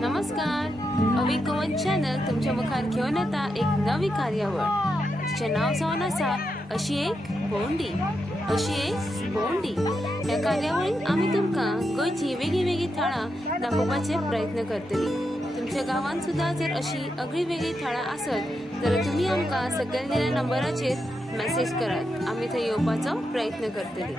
नमस्कार. अवी Goan channel तुमच्या मुखार घेऊन येता एक नवी कार्यावळ जिचे नाव जावन आसा अशी एक भोंवडी. ह्या कार्यावळीत आमी तुमकां गोंयची वेगळी वेगळी थळां दाखोवपाचे प्रयत्न करतली. तुमच्या गांवांत सुद्धा जर अशी अगळी वेगळी थळां आसत जाल्यार तुमी आमकां सकयल दिल्ल्या नंबराचेर मेसेज करात. आमी थंय येवपाचो प्रयत्न करतली.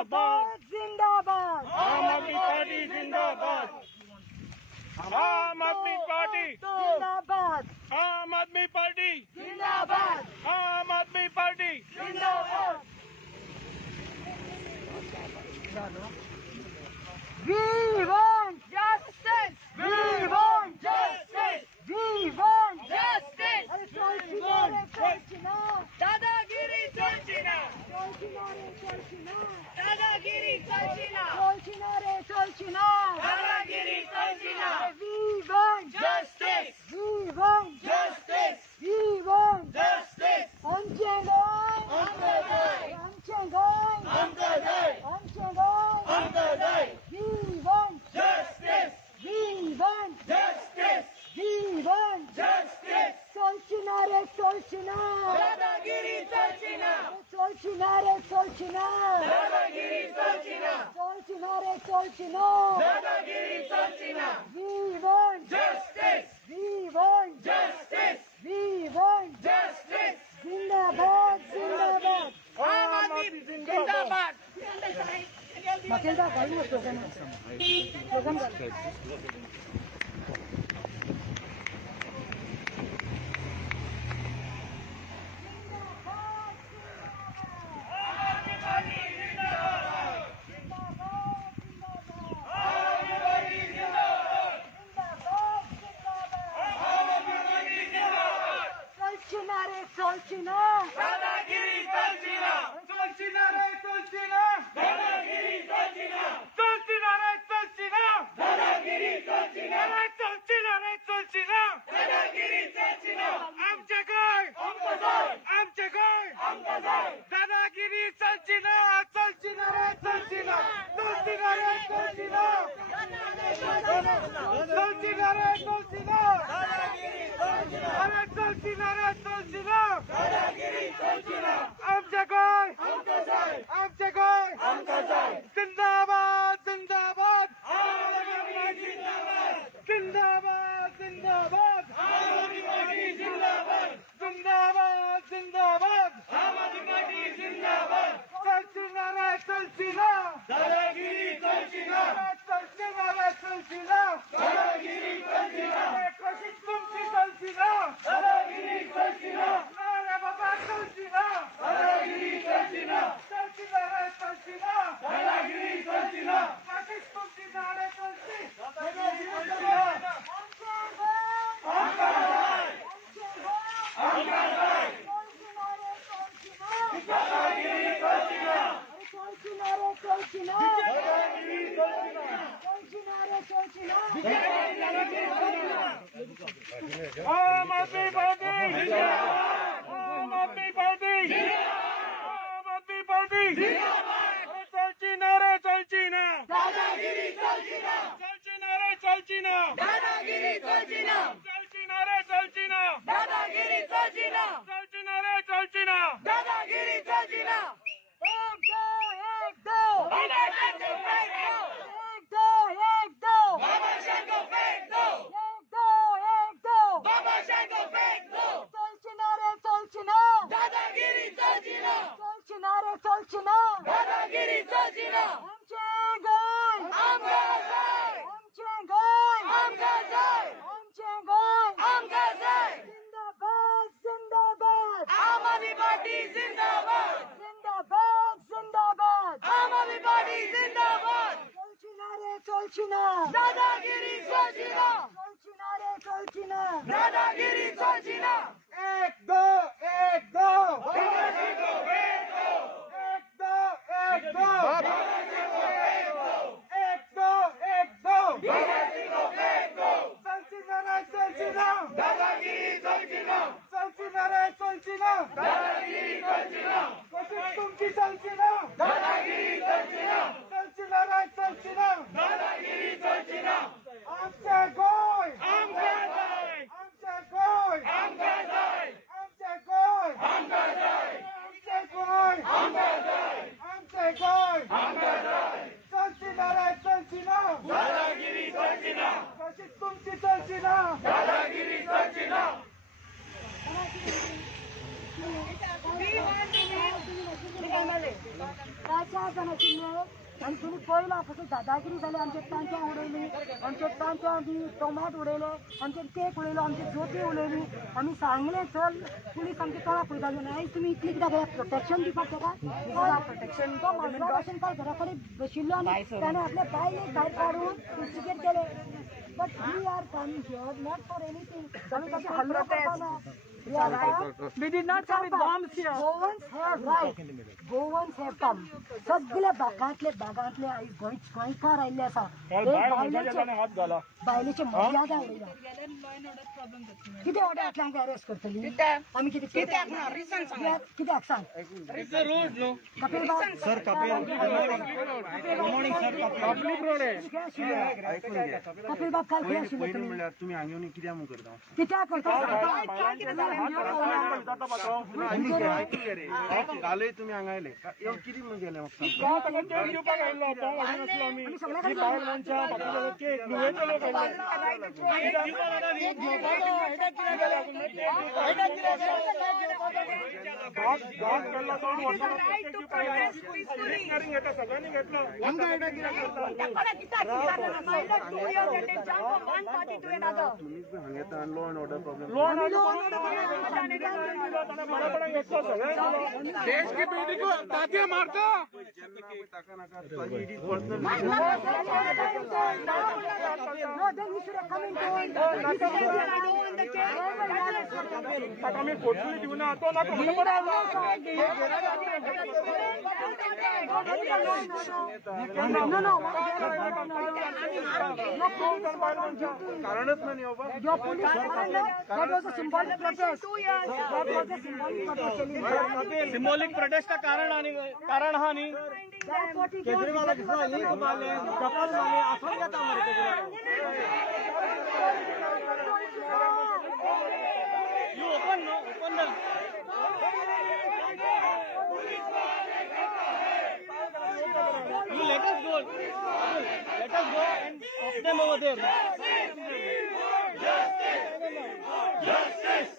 जिंदाबाद जिंदाबाद आम आदमी पार्टी जिंदाबाद आम आदमी पार्टी जिंदाबाद आम आदमी पार्टी जिंदाबाद आम आदमी पार्टी जिंदाबाद We want justice. We want justice. We want justice. दादागिरी चलचिना दादागिरी चलचिना दादागिरी चलचिना We want justice. We want justice. We want justice. आमचे गोय We want justice. We want justice. We want justice. Solchina. Dadagiri Solchina. Dadagiri Solchina. Dadagiri Solchina. We want justice. We want justice. We want justice. Zindabad. Aam Aadmi Zindabad. Matilda, कहीं मत slogan Solchina. दादागिरी चलचिना चलचिना रे चलचिना दादागिरी चलचिना चलचिना रे चलचिना दादागिरी चलचिना रे चलचिना दादागिरी चलचिना आमचे गोय दादागिरी चलचिना रे चलचिना चलचिना रे चलचिना दादागिरी चलचिना अरे चलचिना रे चलचिना दादागिरी चलचिना आमचे गोय जिंदाबाद जिंदाबाद आम आदमी पार्टी जिंदाबाद जिंदाबाद आम आदमी पार्टी जिंदाबाद आम आदमी पार्टी जिंदाबाद चलचिना रे चलचिना दादागिरी चलचिना दादागिरी चलचिना कोशिश तुमची चलचिना दादागिरी चलचिना अरे बाबा चलचिना दादागिरी चलचिना दादागिरी चलचिना कोशिश तुमची नारे चलची दादागिरी चलचिना दादागिरी चलचिना आम आदमी पार्टी आम आदमी पार्टी चलचिना रे चलचिना दादागिरी चलचिना चलचिना रे चलचिना दादागिरी चलचिना चलचिना रे चलचिना दादागिरी चलचिना चलचिना रे चलचिना दादागिरी चलचिना एक दो बाबा शाह को फेंक दो चलचिना दादागिरी चलचिना दादागिरी चलचिना आमचे गोय जिंदाबाद आम आदमी पार्टी जिंदाबाद आम आदमी पार्टी जिंदाबाद चलचिना दादागिरी चलचिना दादागिरी चलचिना एक दो बाबा शाह को फेंक दो चलचिना रे चलचिना दादागिरी चलचिना चलचिना रे चलचिना दादागिरी चलचिना कोशिश तुमची चलचिना दादागिरी चलचिना चलचिना रे चलचिना दादागिरी चलचिना आमचे गोय 5 जाण आशिल्ले आनी तुमी पळयलां कशें दादागिरी जाली. आमचे टांक्या उडयली, आमचे टांक्या टोमाट उडयले, आमचे केक उडयलो, आमची जोती उडयली. आमी सांगलें चल पुलीस आमच्या तोंडाक पळयता गेले. आयज तुमी इतली कित्याक प्रोटेक्शन दिवपाक ताका प्रोटेक्शन तो मजला भशेन काय घरा कडेन बशिल्लो आनी ताणें आपल्या बायलेक भायर काडून इन्स्टिगेट केले. But we are coming here not for anything. आमी तशें हल्लो करपाना. We did not come with bombs here. Goans have right. Goans have come. सगळे भागांतले आयज गोंयकार आयिल्ले आसा. हात घाला. बायलेचे मर्यादा उडयल्या. कितें ऑर्डर आसली आमकां अरेस्ट करतली? आमी कितें कित्याक सांग? कपिल बाब सर कपिल बाब काल खंय आशिल्ले तुमी? म्हणल्यार तुमी हांगा येवन कित्याक म्हूण करता? कित्याक करता? कालय तुमी हांगा आयले येवन कितें म्हूण गेले म्हाका सगळ्यांनी घेतलं. तुम्हीच हांगा येता लॉ अँड ऑर्डर प्रॉब्लेम देश की बेटी को ताकिया मारता. आम्ही कोर्टली देऊ ना तो ना कारणच नाही बाबा. सिंबॉलिक प्रोटेस्ट का कारण हा नाही. Kejriwal You open the. You let us go. Let us go and stop them over there. Justice.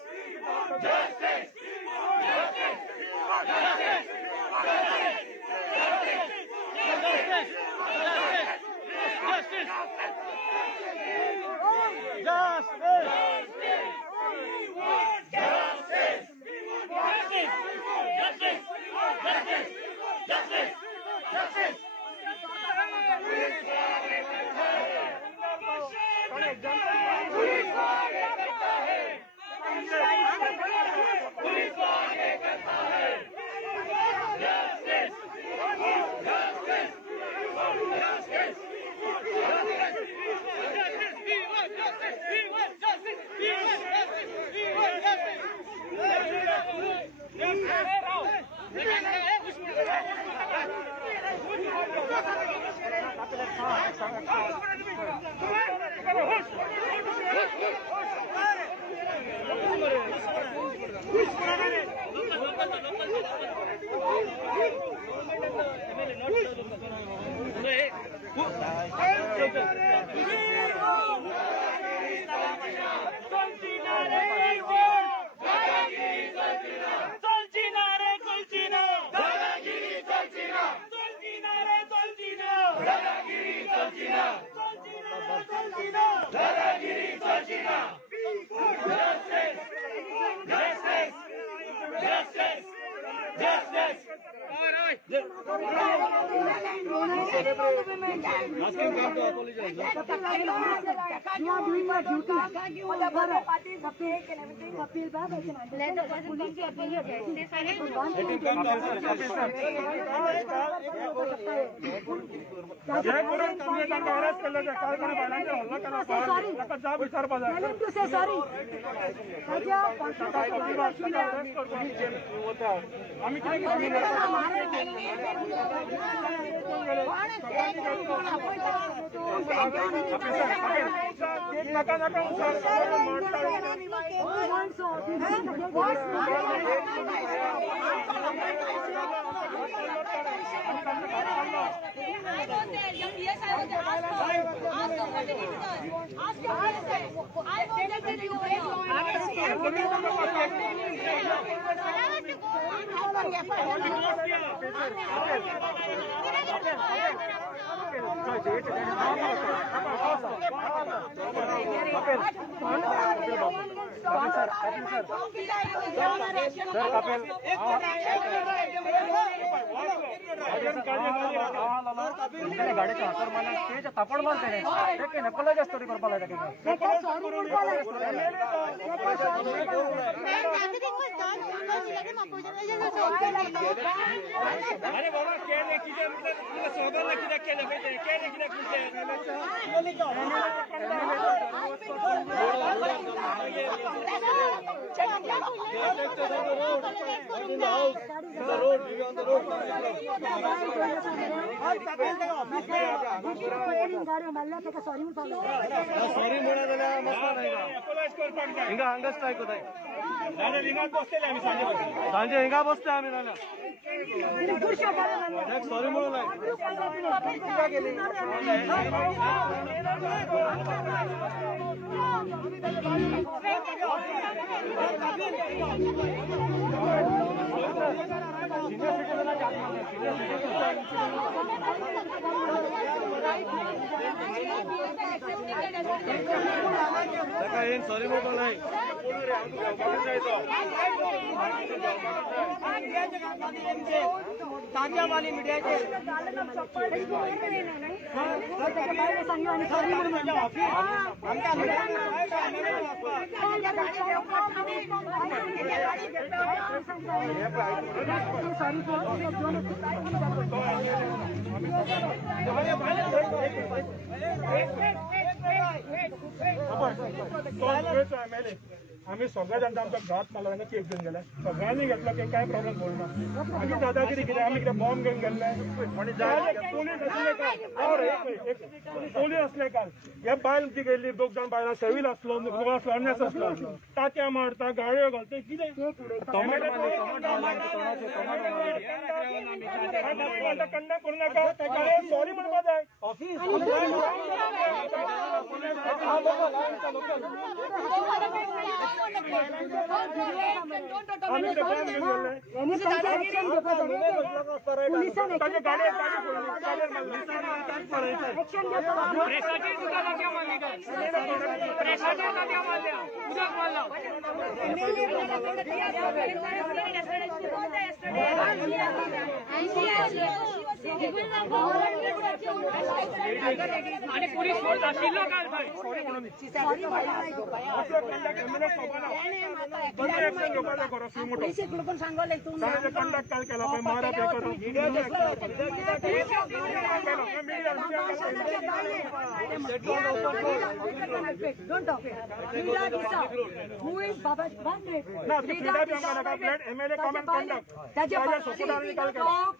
गाडीच्या हातार मारल्या तेच्या थापड मारते ते नकलाच्या स्टोरी करपा लायता अरे बाबा केले किती म्हटलं सोबतला किती केलं पाहिजे केले सॉरी म्हणा जाल्यार मस्त नाही हिंगा हांगा स्ट्रायक होताय सांजे हिंगा बसते आम्ही जाल्यार सॉरी म्हणून सॉरी म्हणून नाही ताज्या वाली मीडियाचे आम्ही सगळ्या जाणता आमच्या घरात मला केक घेऊन गेला सगळ्यांनी घेतला की काय प्रॉब्लेम बोलना आम्ही दादागिरी केली आम्ही किती बॉम्ब घेऊन गेले पोलीस असले काल हे बायल ती गेली दोग जाण बायला सेवील असलो अन्यास असलो टाक्या मारता गाड्यो घालता कितें कंडक्ट करू नका सॉरी म्हणपा जाय आणि पोलीस सोडता शिल्लक काय कंडक्ट काल केला महाराज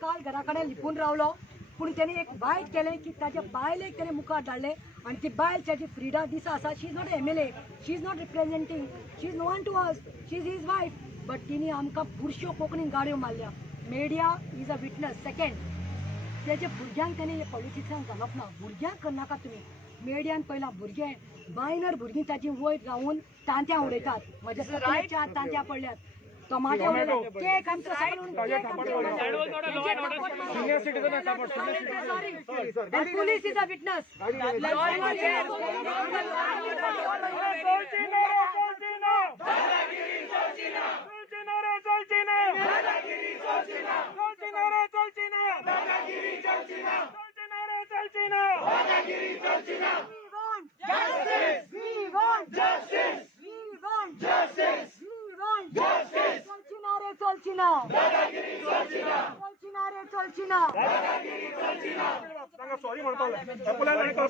काल घराकडे लिपून रावलो पूण त्याने एक वाईट केलें की ताच्या बायलेक त्याने मुखार धाडले आणि ती बायल त्याची फ्रीडा दिसा आसा she is not MLA she is not representing she is no one to us she is his wife but तिने आमकां बुरश्यो कोंकणीन गाडयो मारल्या media is a witness second त्याच्या भुरग्यांक त्याने पॉलिटिक्सान घालप ना भुरग्यांक करनाका तुमी मीडियान पयला भुरगे मायनर भुरगीं ताची वयर रावून तांत्या उडयतात म्हज्या सगळ्याच्या तांत्या पडल्यात टमाटे उडयले केक आमचो सायडून police is a witness sorry म्हणतो MLA काल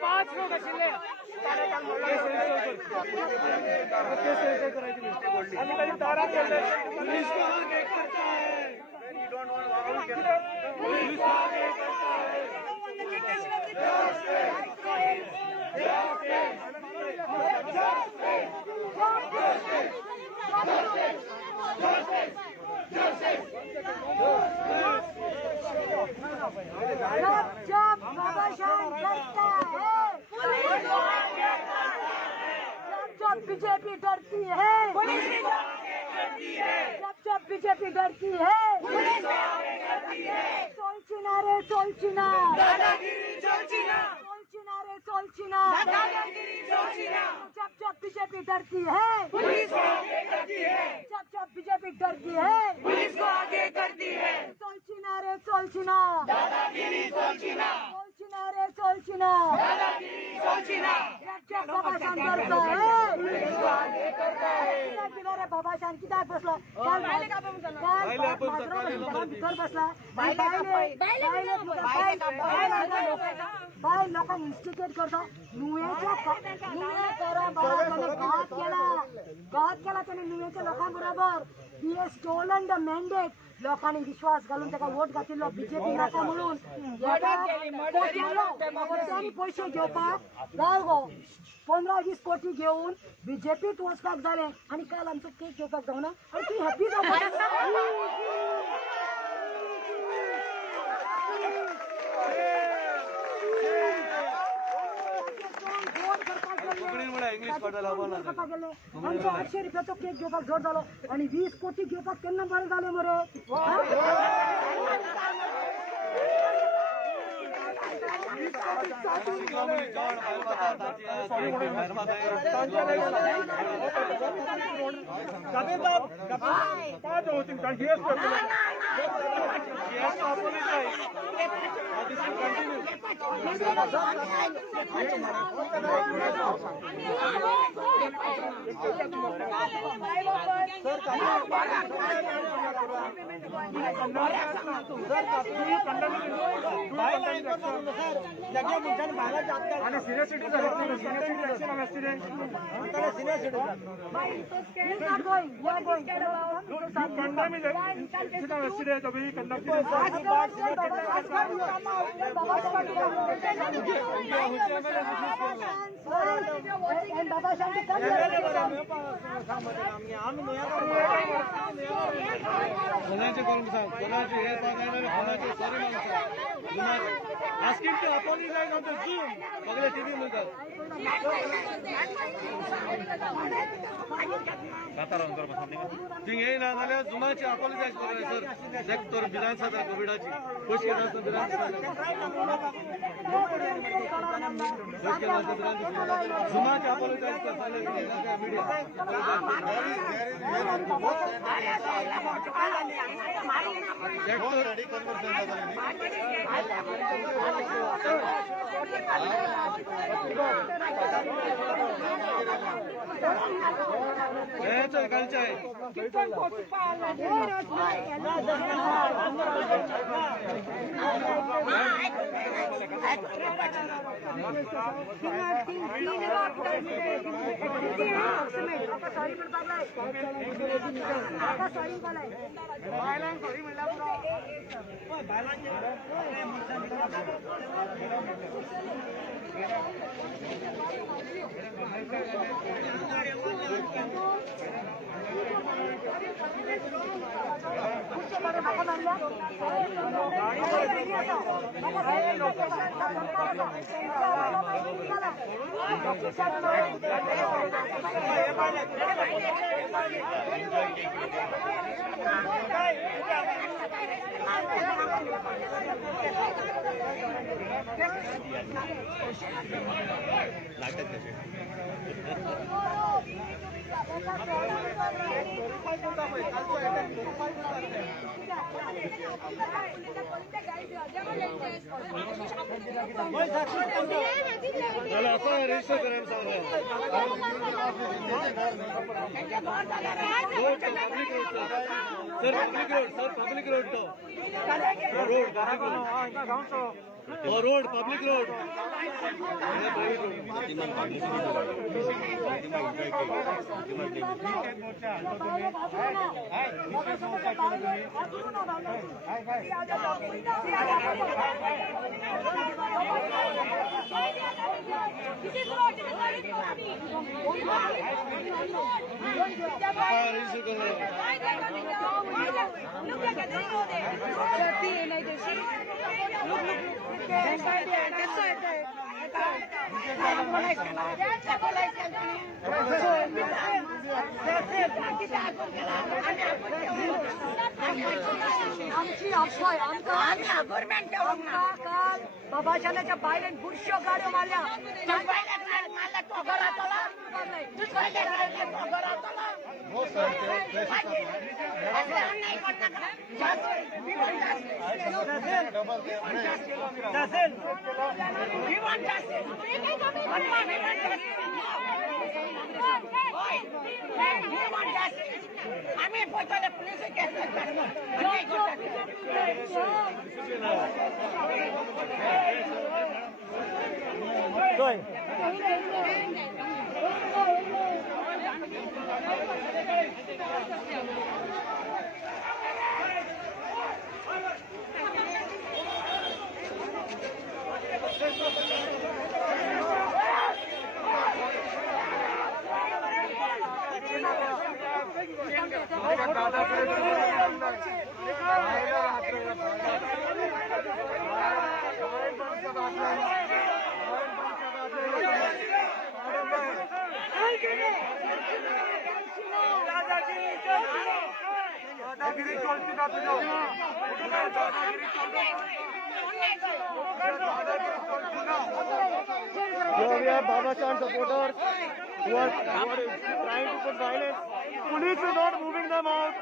5 लोक आशिल्ले जब बाबा शान करता है जब बीजेपी डरती है जब बीजेपी डरती है चोलचिना रे चोलचिना चोलचिना रे चोलचिना जब बीजेपी डरती है जब बीजेपी डरती है पुलिस को आगे करती है चोलचिना रे चोलचिना चोलचिना रे चोलचिना जब बाबा शान करता है किनारे बाबा शान किती बसला काल भितर बसला बाय लोकांक इन्स्टिट्यूट करता नुवेच्या करा बाळाने घात केला त्याने नुवेच्या लोकांबरोबर he is stolen the mandate लोकांनी विश्वास घालून त्याला वोट घातिल्लो बीजेपी नाका म्हणून कोट्यांनी पैसे घेवपाक जाय गो 15-20 कोटी घेऊन बीजेपीत वचपाक जाले आणि काल आमचो केक घेवपाक जावना आणि ती हॅपी इंग्लिश पडला आमचो 800 रुपयाचो केक घेवपाक जोड जालो आणि 20 कोटी घेवपाक केन्ना बरें जालें मरे आणि सिनियर सिटीजन बाबा शांती कोणाचे करून सांग कोणाचे हे सांगायला कोणाचे सॉरी माणसं asking to apologise on the zoom सगळे टीव्ही म्हणतात थिंग येयना जाल्यार झुमाची अपॉलोजाइज करूं सर सेक्टर विधानसभा कोविडाची पयशे नासता विधानसभा झुमाची अपॉलोजाइज करता मिडिया चल कालच्या रजिस्टर करायला सर पब्लिक रोड तो रोड पब्लिक रोड आमची अफवा आमकां काल बाबाशानाच्या बायलेन बुरश्यो गाड्यो मारल्या आम्ही पोहोचवले पोलीस दादागिरी चलती ना तुझो दादागिरी चलती ना Here we have Baba Chan supporters who are trying to put violence. Police is not moving them out.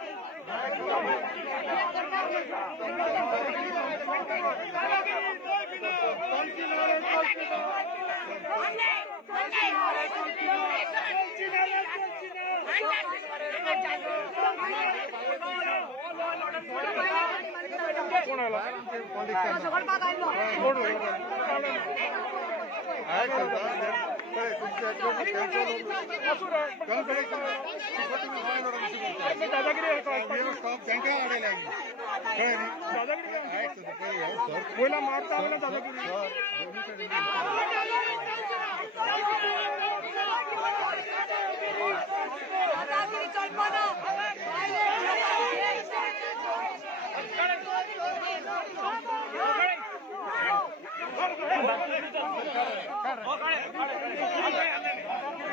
पहिला मारता ना दादागिरी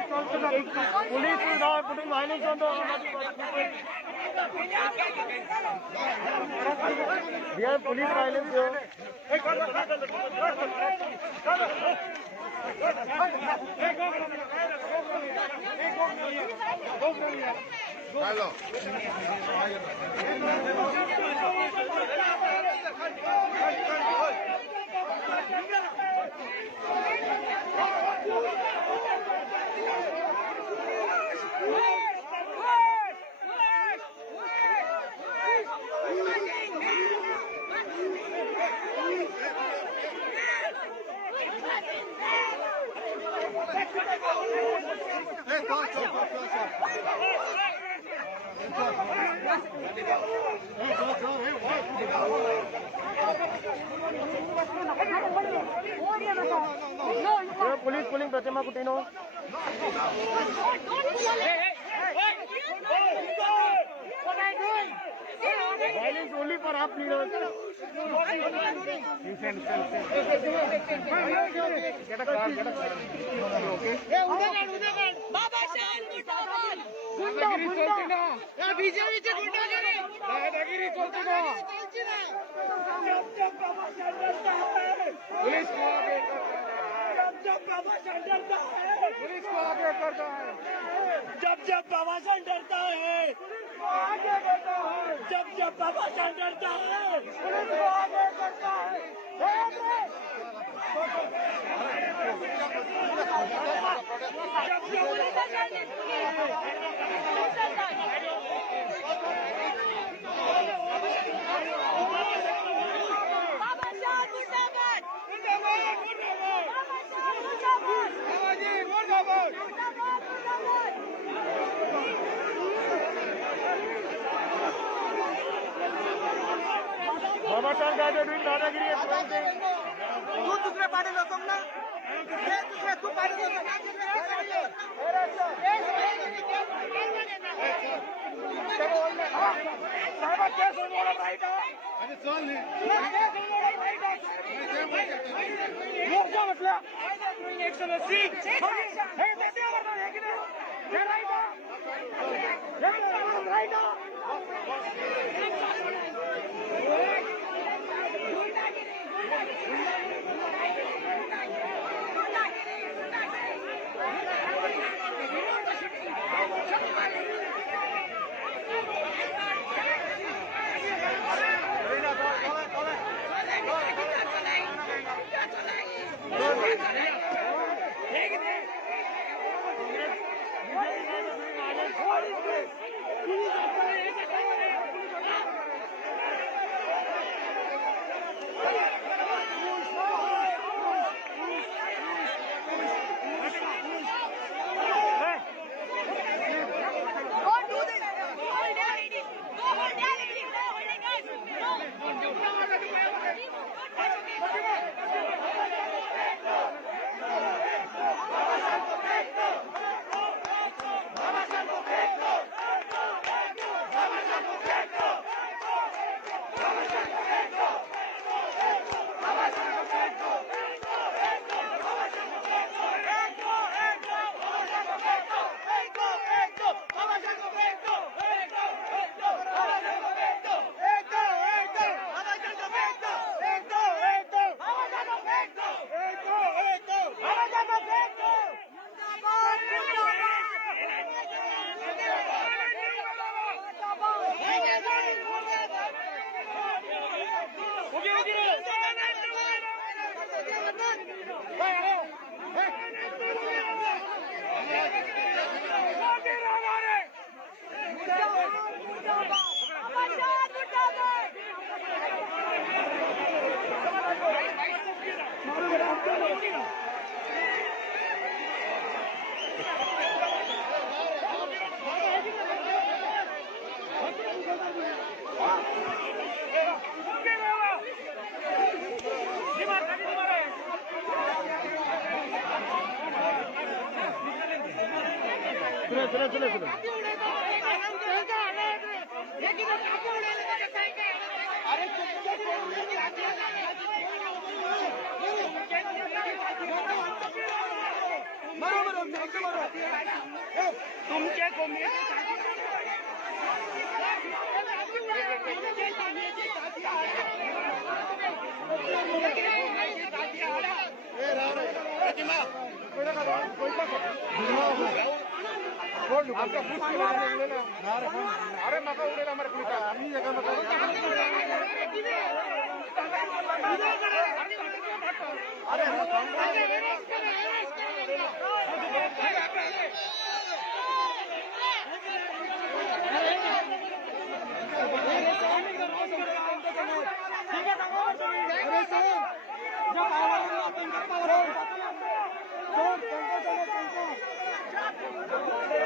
Police is now putting violence on the. We have police violence here. Police pulling Pratima Coutinho. Violence only for our leaders. Get a car, get a car. बाबा शान दादागिरी चलती ना बीजेपीचे गुंडागिरी दादागिरी चलती ना पुलिस को आगे पुलिस को आगे करता है जब बाबा शान डरता है जब बाबा शान डरता है पुलिस को आगे करता है बाबा शान मुर्दाबाद Baba Chan guys are doing दादागिरी at one thing. तू दुसऱ्या पार्टीत असो ना हे दुसऱ्या तू पार्टीत साहेब केस होणार राईट आणि चल मोर्चा म्हटलं 180 हे देते आवडणार हे की नाही हे राईट हे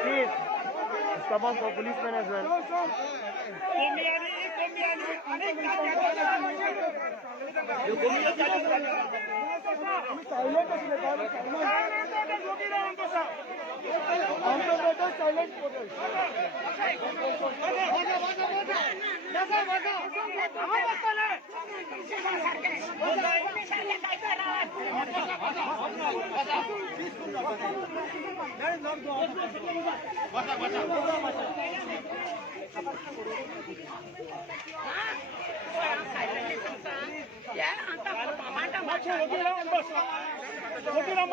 Please, come on for policemen as well.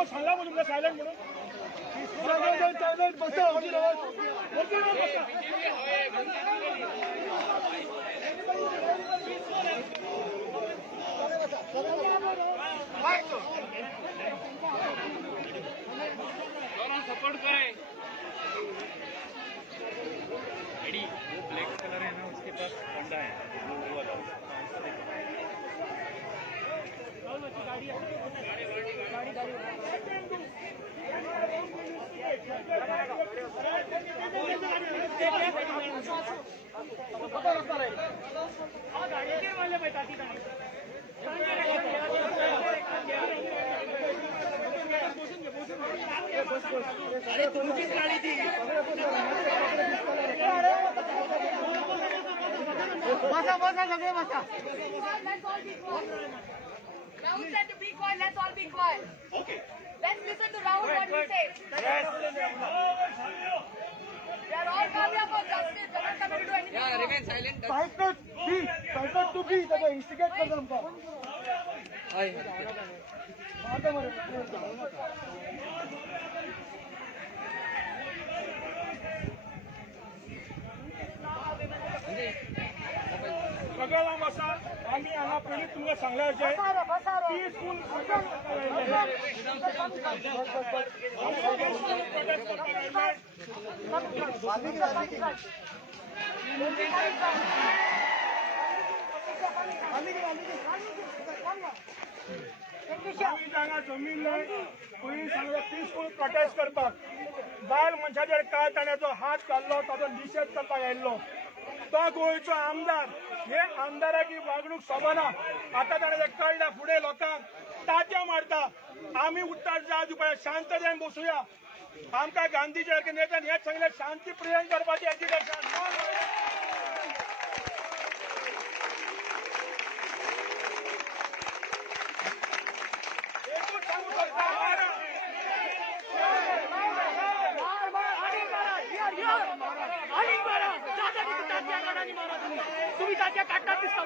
सांगा मग तुमका सायलेंट म्हणून सपोर्ट करे वो ब्लैक कलर है ना, उसके पास डंडा है वो वाला अरे तुमचीच गाडी ती बसा बसा सगळे बसा. Rahul said to be quiet, let's all be quiet. Okay. Let's listen to Rahul what he says. Yes. We are all come here for justice. Cycle to be त्याचा इन्स्टिगेट करता तुमका सगळ्याला बसा आम्ही हांगा पयलीं तुमकां सांगल्याचें की स्कूल आमी हांगा जमिल्ले पयलीं सांगलें पीसफूल प्रोटेस्ट करपाक बायल मनशाचेर काळ ताण्याचो हात काडलो ताचो निशेध करपाक आयिल्लो तो गोंयचो आमदार हे आमदाराची वागणूक सोबना आता ताणें कळटा फुडें लोकांक तात्या मारता आमी उठ्ठार जा दिवपाक शांततेन बसूया आमकां गांधीजी सारके नेत्यान हेच सांगलें शांती प्रियन करपाचें एज्युकेशन एकूच सांगू शकता तुम्ही तात्या काढतात दिसता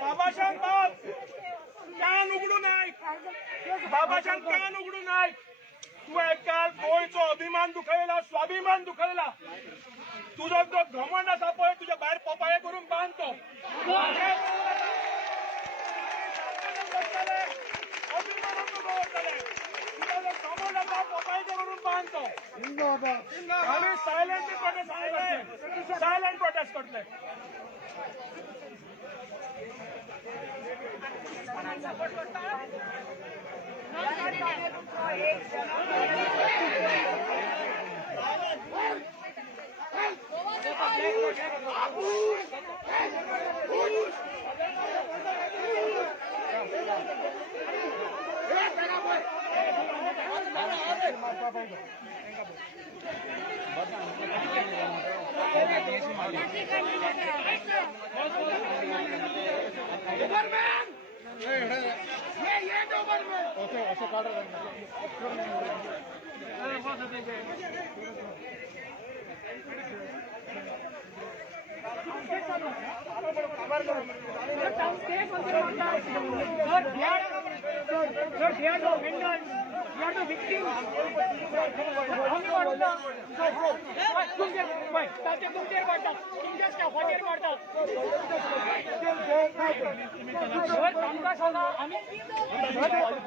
बाबाशान बाब कान उघडून ऐक बाबाशान कान उघडून ऐक तू एकाल गोंयचो अभिमान दुखयला स्वाभिमान दुखयला तुझो जो घमंड आसा पळय तुझ्या भायर पोपाये करून बांदतो आम्ही सायलेंटली प्रोटेस्ट सायलेंट प्रोटेस्ट करतले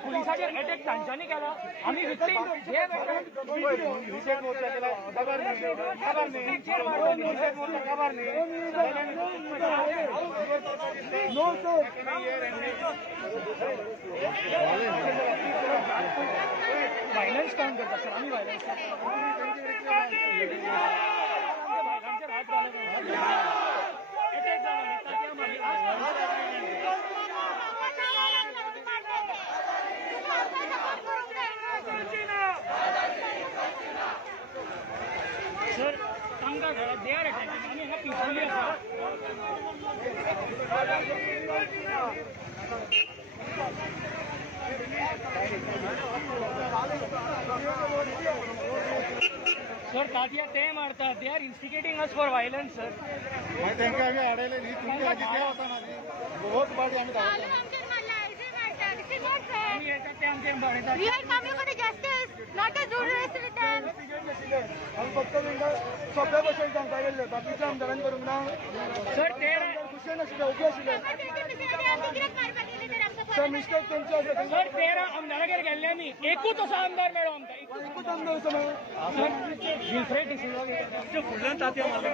पुलिसाचेर अटॅक तांच्यांनी केला आम्ही व्हायलन्स काम करतात सर आम्ही व्हायलन्स सर तांकां घरात दे आर अटॅकिंग आमी हांगा पिसफुली आसा सर तात्या ते मारतात they are instigating us for violence sir तांकां आमी हाडयले न्ही तुमच्या आधी ते होता ना बहुत बाटी आमी We are coming for the justice, not a journalist return. आमी फक्त तांकां सोप्या भशेन सांगता गेल्ले बाकीच्या आमदारांनी करूंक ना सर ते खुशेन आशिल्ले ओके आशिल्ले सर मिस्टेक तेंची आसा सर 13 आमदारागेर गेल्ले आमी एकूच असो आमदार मेळ्ळो आमकां एकूच आमदार असो मेळ्ळो सर विल्फ्रेड डिसिल्वा फुडल्यान तात्या मारले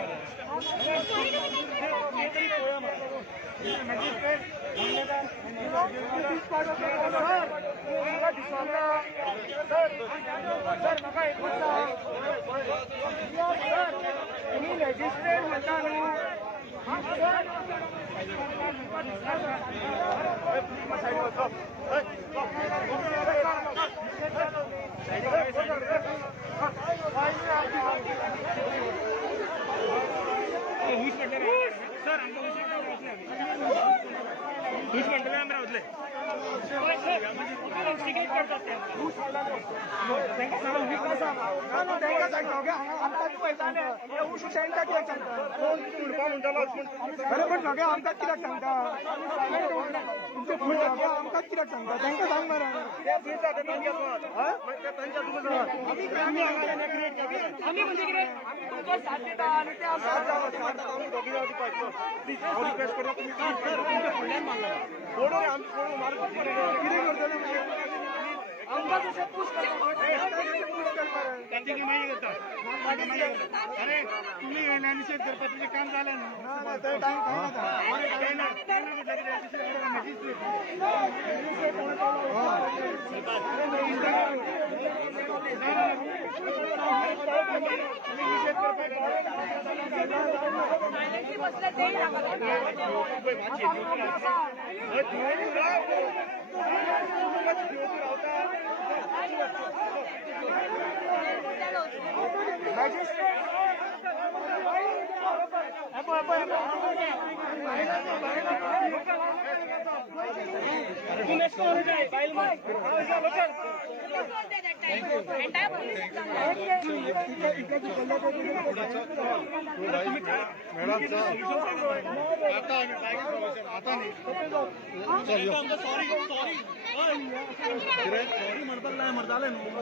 सर म्हाका एकूच तुमी मॅजिस्ट्रेट म्हणटा न्हू वीस म्हटल्यार सर आमकां वीस म्हटल्यार आमी सगळे आमकाच कित्याक सांगता तुमचे फुल आमकाच कित्याक सांगता तांकां सांग मरे आम्ही म्हणजे कितें आम्ही तुमचो साथ दिता आनी ते आमकां रिक्वेस्ट करता तुम्ही तुमच्या फुडल्यान मारला फोडून आमचे मारून कितें करतले आमकां जशें पूस त्यांची माहिती करता अरे तुम्ही निषेध करता तुझे काम झालं ना ते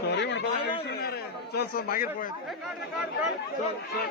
सॉरी म्हणपाक चल चल मागीर पळय चल चल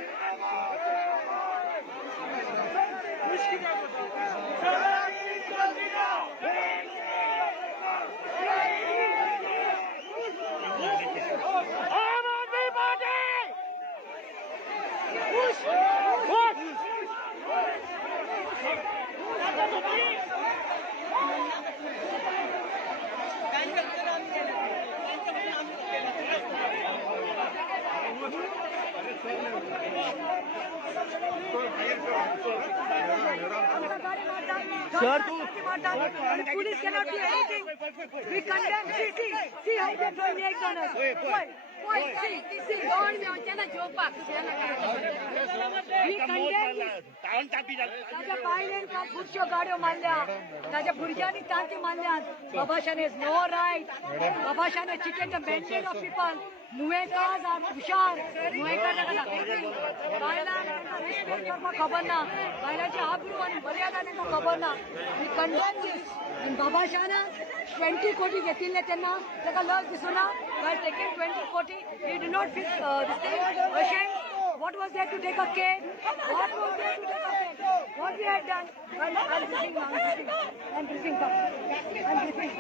Sir, police cannot do anything. We condemn. See how they throw eggs on us. Why? See. We condemn this. ताज्या बायलेन का खुर्च्यो गाड्यो मारल्या ताज्या भुरग्यांनी तांती मारल्यात बाबाशान इज नो रायट बाबाशान cheated the mental of people नुवेकाज आर हुशार नुवेकार बायलांक रिस्पेक्ट करपाक खबर ना बायलांची आबरू आनी मर्यादा तांकां खबर ना वी कंडेम दीस आनी बाबाशान 20 कोटी घेतिल्ले तेन्ना ताका लज दिसुना बाय टेकिंग 20 कोटी ही do not feel this thing ashamed. What was there to take a cake? What was there to take a cake? What we had done? I'm briefing. I'm briefing.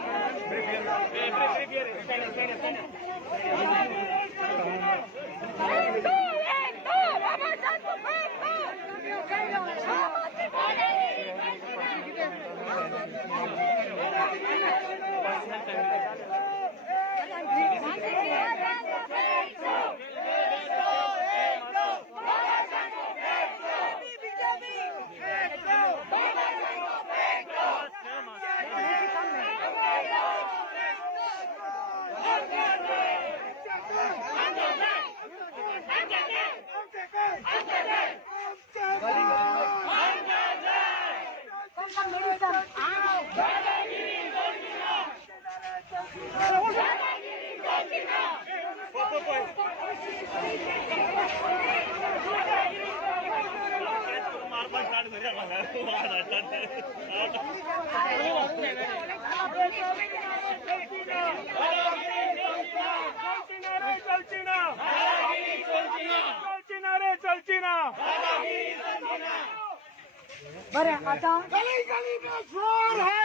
बरे आता गली में शोर है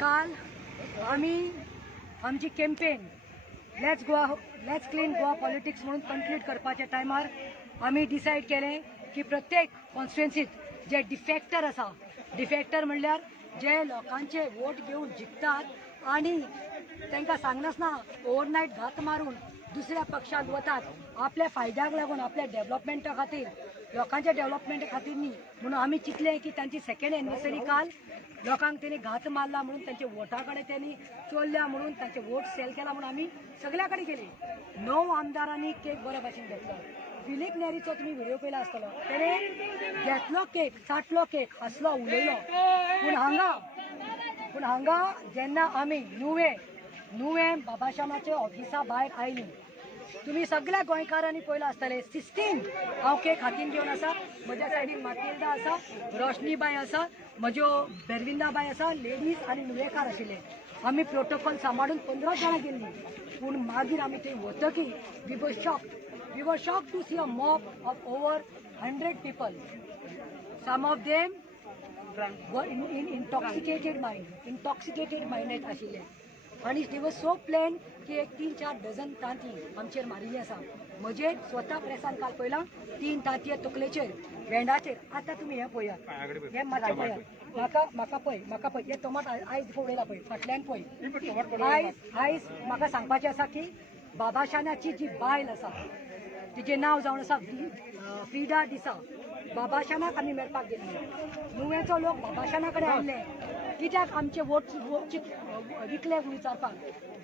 काल आम्ही आमची campaign let's clean Goa politics म्हणून complete करपाच्या टायमार आम्ही डिसायड केले की प्रत्येक कॉन्स्टिट्युएन्सीत जे डिफेक्टर आसा डिफेक्टर म्हणल्यार जे लोकांचे वोट घेऊन जिखतात आणि तांकां सांगनासना ओव्हरनायट घात मारून दुसऱ्या पक्षाक वतात आपल्या फायद्याक लागून आपल्या डेव्हलपमेंटा खातीर लोकांच्या डेव्हलपमेंटा खातीर न्ही म्हणून आमी चिंतलें की तांची सेकंड एनिवर्सरी काल लोकांक त्यांनी घात मारला म्हणून त्यांचे वोटाकडे त्यांनी चोरल्या म्हणून त्यांचे वोट सेल केला म्हणून आम्ही सगळ्याकडे गेले. 9 आमदारांनी केक बऱ्या भाशेन घेतलो. दिलीप नेरीचो तुम्ही व्हिडिओ पयला आसतलो. तेणे घेतलो केक, साठलो केक, हसलो, उलयलो. पूण हांगा जेन्ना आमी नुवे बाबाशानाचे ऑफिसा भायर आयली, तुम्ही सगळ्या गोंयकारांनी पयलो आसतले. 16 हांव केक हातीन घेवन आसा. म्हज्या सायडीन मातेलदा आसा, रोशनीबाई आसा, म्हज्यो बेरविंदाबाई आसा, लेडीज आनी नुवेकार आशिल्ले. आमी प्रोटोकॉल सांबाळून 15 जाणां गेल्लीं. पूण मागीर आमी थंय वतकीर we were shocked to see a mob of over 100 people. Some of them were in intoxicated minded आशिल्ले. आणि ते वॉज सो प्लॅन की 3-4 डझन तांती आमचेर मारिल्ली आसा. म्हजे स्वता प्रेसान काल पयलां 3 तांतये तकलेचेर, वेंडाचेर. आतां तुमी हें पळयात, हें म्हाका पळयात, म्हाका पळय, हें टोमाट आयज पळयला पळय, फाटल्यान पळय. आयज म्हाका सांगपाचें आसा की बाबाशानाची जी बायल आसा तिचें नांव जावन आसा फ्रिडा डिसा. बाबाशानाक आमी मेळपाक गेल्ले. नुवेचो लोक बाबाशाना कडेन आयिल्ले कित्याक आमचे वोट विकले विचारपाक.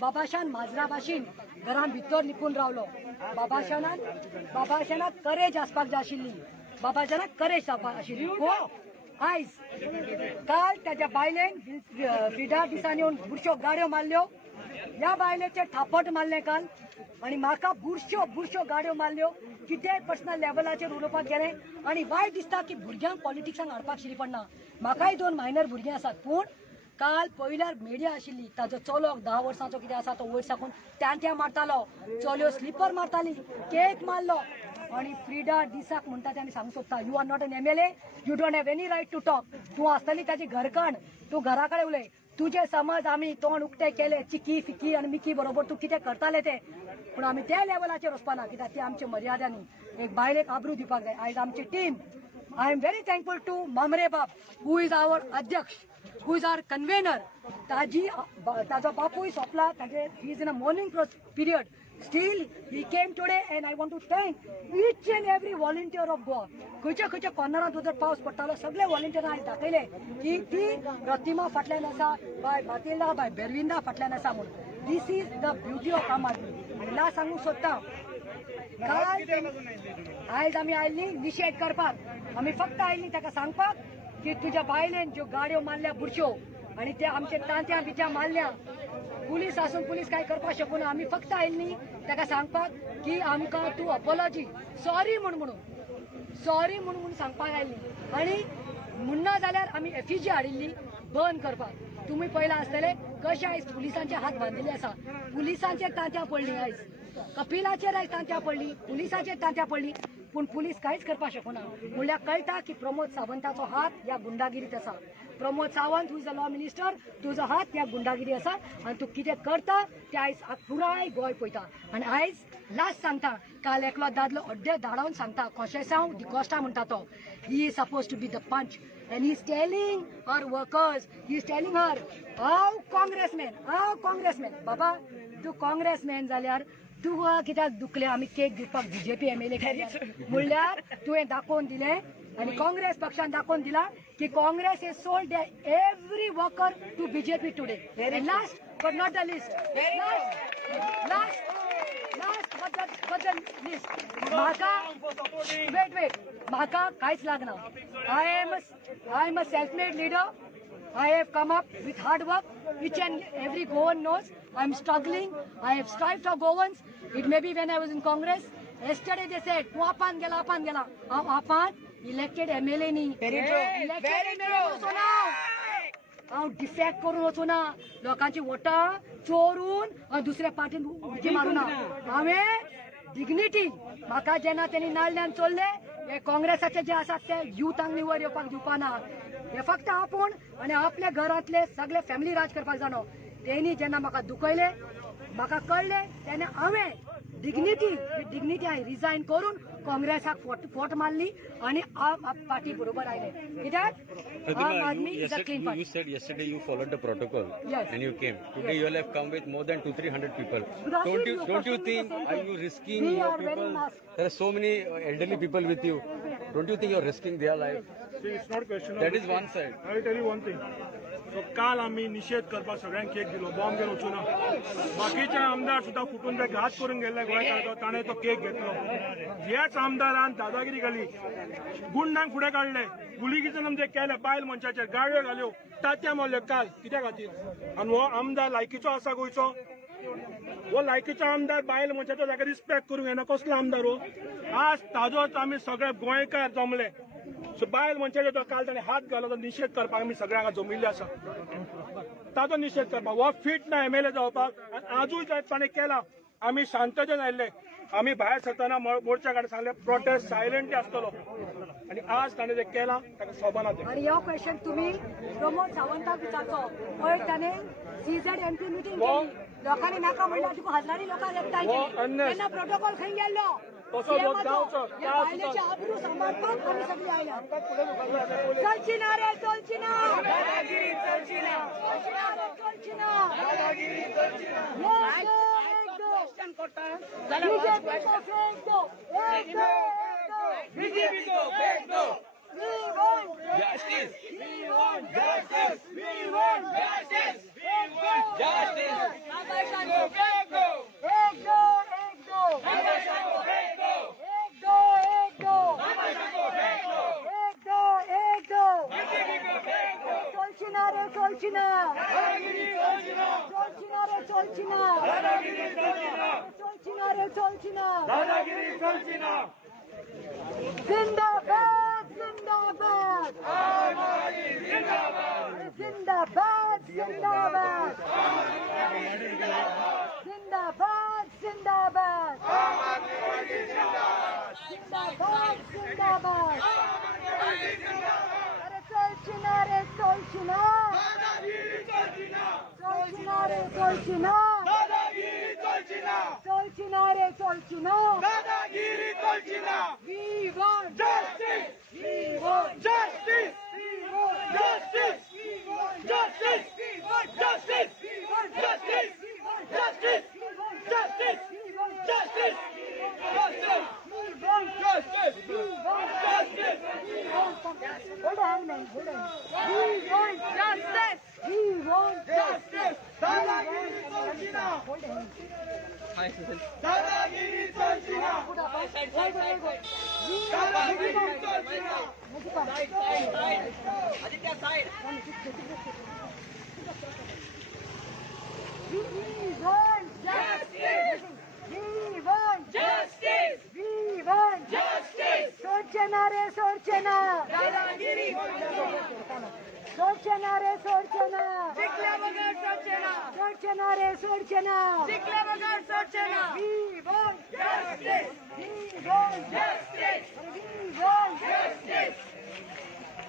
बाबाशान माजरा भाशेन घरां भितर लिपून रावलो. बाबाशानाक करेज आसपाक जाय आशिल्ली. बाबाशानाक करेज जावपाक आशिल्ली. आयज काल त्याच्या बायलेन फ्रिडा डिसान येवन बुरश्यो गाड्यो मारल्यो. ह्या बायलेचे थापट मारले काल. आणि म्हाका बुरश्यो गाड्यो मारल्यो. कितेंय पर्सनल लेवलाचेर उलोवपाक गेले आनी वायट दिसता की भुरग्यांक पॉलिटिक्सांक हाडपाक शिरी पडना. म्हाकाय 2 मायनर भुरगीं आसात. पूण काल पयल्यार मिडिया आशिल्ली, ताजो चलो 10 वर्सांचो कितें आसा तो वयर साकून त्या मारतालो, चलयो स्लिपर मारताली, केक मारलो. आणि फ्रिडा डिसाक म्हणटा ते आमी सांगूंक सोदता, you are not an MLA, you don't have any right to talk. तूं आसतली ताची घरकाण, तूं घरा कडेन उलय. तुजे समज आमी तोंड उक्ते केले चिकी फिकी आनी मिकी बरोबर तूं कितें करताले ते, पूण आमी त्या लेवलाचेर वचपाना कित्याक ती आमच्या मर्यादांनी. एक बायलेक आबरू दिवपाक जाय. आयज आमची team, I am very thankful to मामरे बाब हू इज आवर अध्यक्ष, हू इज आवर कन्व्हेनर. ताजो बापूय सोंपला, ताजे he is in a morning period. Still, he came today and I want to thank each and every volunteer of Goa. खंयच्या कॉर्नरांत जर पावस पडटालो सगळे व्हॉलंटियरां आयज दाखयले की ती प्रतिमा फाटल्यान आसा, बाय मातेलदा, बाय बेरविंदा फाटल्यान आसा म्हणून. This is the beauty of Aam Aadmi. आनी ला सांगूंक सोदता, आयज आमी आयिल्लीं निशेध करपाक. आमी फक्त आयिल्लीं ताका सांगपाक की तुज्या बायलेन ज्यो गाड्यो मारल्या बुरश्यो आनी त्या आमच्या तांत्या बिच्या मारल्या, पुलीस आसून पुलीस काय करपाक शकूना. आमी फक्त आयिल्लीं ताका सांगपाक की आमकां तूं अपॉलॉजी सॉरी म्हणून सांगपाक आयिल्लीं. आनी म्हणना जाल्यार आमी एफिजी हाडिल्ली बंद करपाक. तुमी पयला आसतले कशे आयज पुलिसांचे हात बांदिल्ले आसा. पुलिसांचेर तांत्यां पडलीं, आयज कपिलाचेर आयज तांत्यां पडलीं, पुलिसांचेर तांत्यां पडलीं. पूण पुलीस कांयच करपाक शकना. म्हणल्यार कळटा की प्रमोद सावंताचो हात ह्या गुंडागिरीत आसा. Pramod Sawant who is a law minister, तुजो हात ह्या गुंडागिरी आसा आनी तूं कितें करता तें आयज पुराय गोंय पळयता. आनी आयज लास्ट सांगता, काल एकलो दादलो अड्डे धाडावन सांगता, कोशेसांव डिकोस्टा म्हणटा तो, he is suppose to be the punch and he is telling our workers, he is telling her, how congressman, बाबा तूं काँग्रेसमॅन जाल्यार तूं कित्याक दुखले आमी केक दिवपाक BJP MLA म्हणल्यार तुवें दाखोवन दिलें. आणि काँग्रेस पक्षान दाखोवन दिला की Congress is sold every worker to BJP today. Last but not the list, last but the list. म्हाका म्हाका कांयच लागना. I am a self made leader. I have come up with hard work. Each and every Goan knows I am struggling. I have strived for Goans. It may be when I was in Congress. Yesterday they said, "Tu apan gela." Apan elected MLA ni. Elected MLA वचोना. हांव defect करून वचोना. लोकांची वोटां चोरून दुसऱ्या पार्टीन उडी मारूना. हांवें dignity म्हाका जेन्ना तेणी नाल्ल्यान चोरले, हे काँग्रेसाचे जे आसात ते युथांक निवड येवपाक दिवपाना. हे फक्त आपूण आनी आपल्या घरांतले सगळे फॅमिली राज करपाक जाणो. तेणी जेन्ना म्हाका दुखयले, म्हाका कळले, तेन्ना हांवें डिग्निटी हांवें रिजायन करून काँग्रेसाक फोट मारली आनी पार्टी बरोबर आयले. कित्याक Aam Aadmi is a clean party. You said yesterday you followed the protocol. Yes. And you came. Today you all have come with more than 200-300 people. Don't you think are you risking We your are wearing people? masks. There are so many elderly people with you. Don't you think you're risking their life? See, it's not a question of That is one side. I will tell you one thing. So काल आम्ही निषेध करपाक सगळ्यांक cake दिलो bomb घेवन वचूना बाकीचे आमदार सुद्दां फुटून जे घात करून गेल्ले गोंयकार ताणें तो केक घेतलो ह्याच आमदारान दादागिरी घाली गुंडांक फुडें काडले गुलीगिजन आमचे केले बायल मनशाचेर गाडयो घाल्यो तात्या मारले काल कित्या खातीर आनी हो आमदार लायकीचो आसा गोंयचो हो लायकीचो आमदार बायल मनशाचो जाका रिस्पेक्ट करूंक येना कसलो आमदार हो आज ताजोच आमी सगळे गोंयकार जमले सो बायल मनशाचो तो काल ताणें हात घालो तो निषेध करपाक आमी सगळे हांगा जमिल्ले आसा ताजो निषेध करपाक हो फिट ना MLA जावपाक आनी आजूय ताणें केला आमी शांततेन आयिल्ले आमी भायर सरतना मोर्चा काडून सांगले प्रोटेस्ट सायलेंटली आसतलो आणि आज ताणें जे केला ताका सोबना ते आणि हो क्वेश्चन तुम्ही प्रमोद सावंताक विचारचो पळय ताणें CZMP मिटींग केली लोकांनी नाका म्हणल्यार तुका हजारांनी लोकांक एकठांय केली तेन्ना प्रोटोकॉल खंय गेल्लो तसो जो जावचो बायलेचे आबरू सांबाळपाक आमी सगळी आयल्या चलची ना रे चलची ना दादागिरी चलची ना चलची ना दादागिरी चलची ना क्वेश्चन करता बीजेपी को फेंक दो We want justice. We want justice. We want justice. We want justice. Natasha ko फेंक दो. एक दो. Natasha को फेंक दो. एक दो. Natasha को फेंक दो. एक दो. बीजेपी को फेंक दो. चलचिना रे चलचिना. दादागिरी चलचिना. चलचिना रे चलचिना. दादागिरी चलचिना. चलचिना रे चलचिना. दादागिरी चलचिना. जिंदाबाद जिंदाबाद आम आदमी जिंदाबाद जिंदाबाद जिंदाबाद जिंदाबाद जिंदाबाद आम आदमी जिंदाबाद जिंदाबाद अरे चलचिना रे चलचिना चलचिना रे चलचिना दादागिरी चलचिना चलचिना रे चलचिना दादागिरी चलचिना We want justice. We want justice. We want justice. We want justice. We want justice. We want justice. We want justice. We want justice. We want justice. Justice. We want justice. We want justice. We want justice. Hold on, man. Hold on. We want justice. We want justice. Dadagiri Cholchina. Hold on. Hi, Susan. Dadagiri Cholchina. Dadagiri Cholchina. Side. Aditya, side. We want justice. We want justice. We want justice. Sorchana re sorchana. Dadagiri. Sorchana re sorchana. Jikla bagar sorchana. Sorchana re sorchana. Jikla bagar sorchana. We want justice. We want justice. We want justice.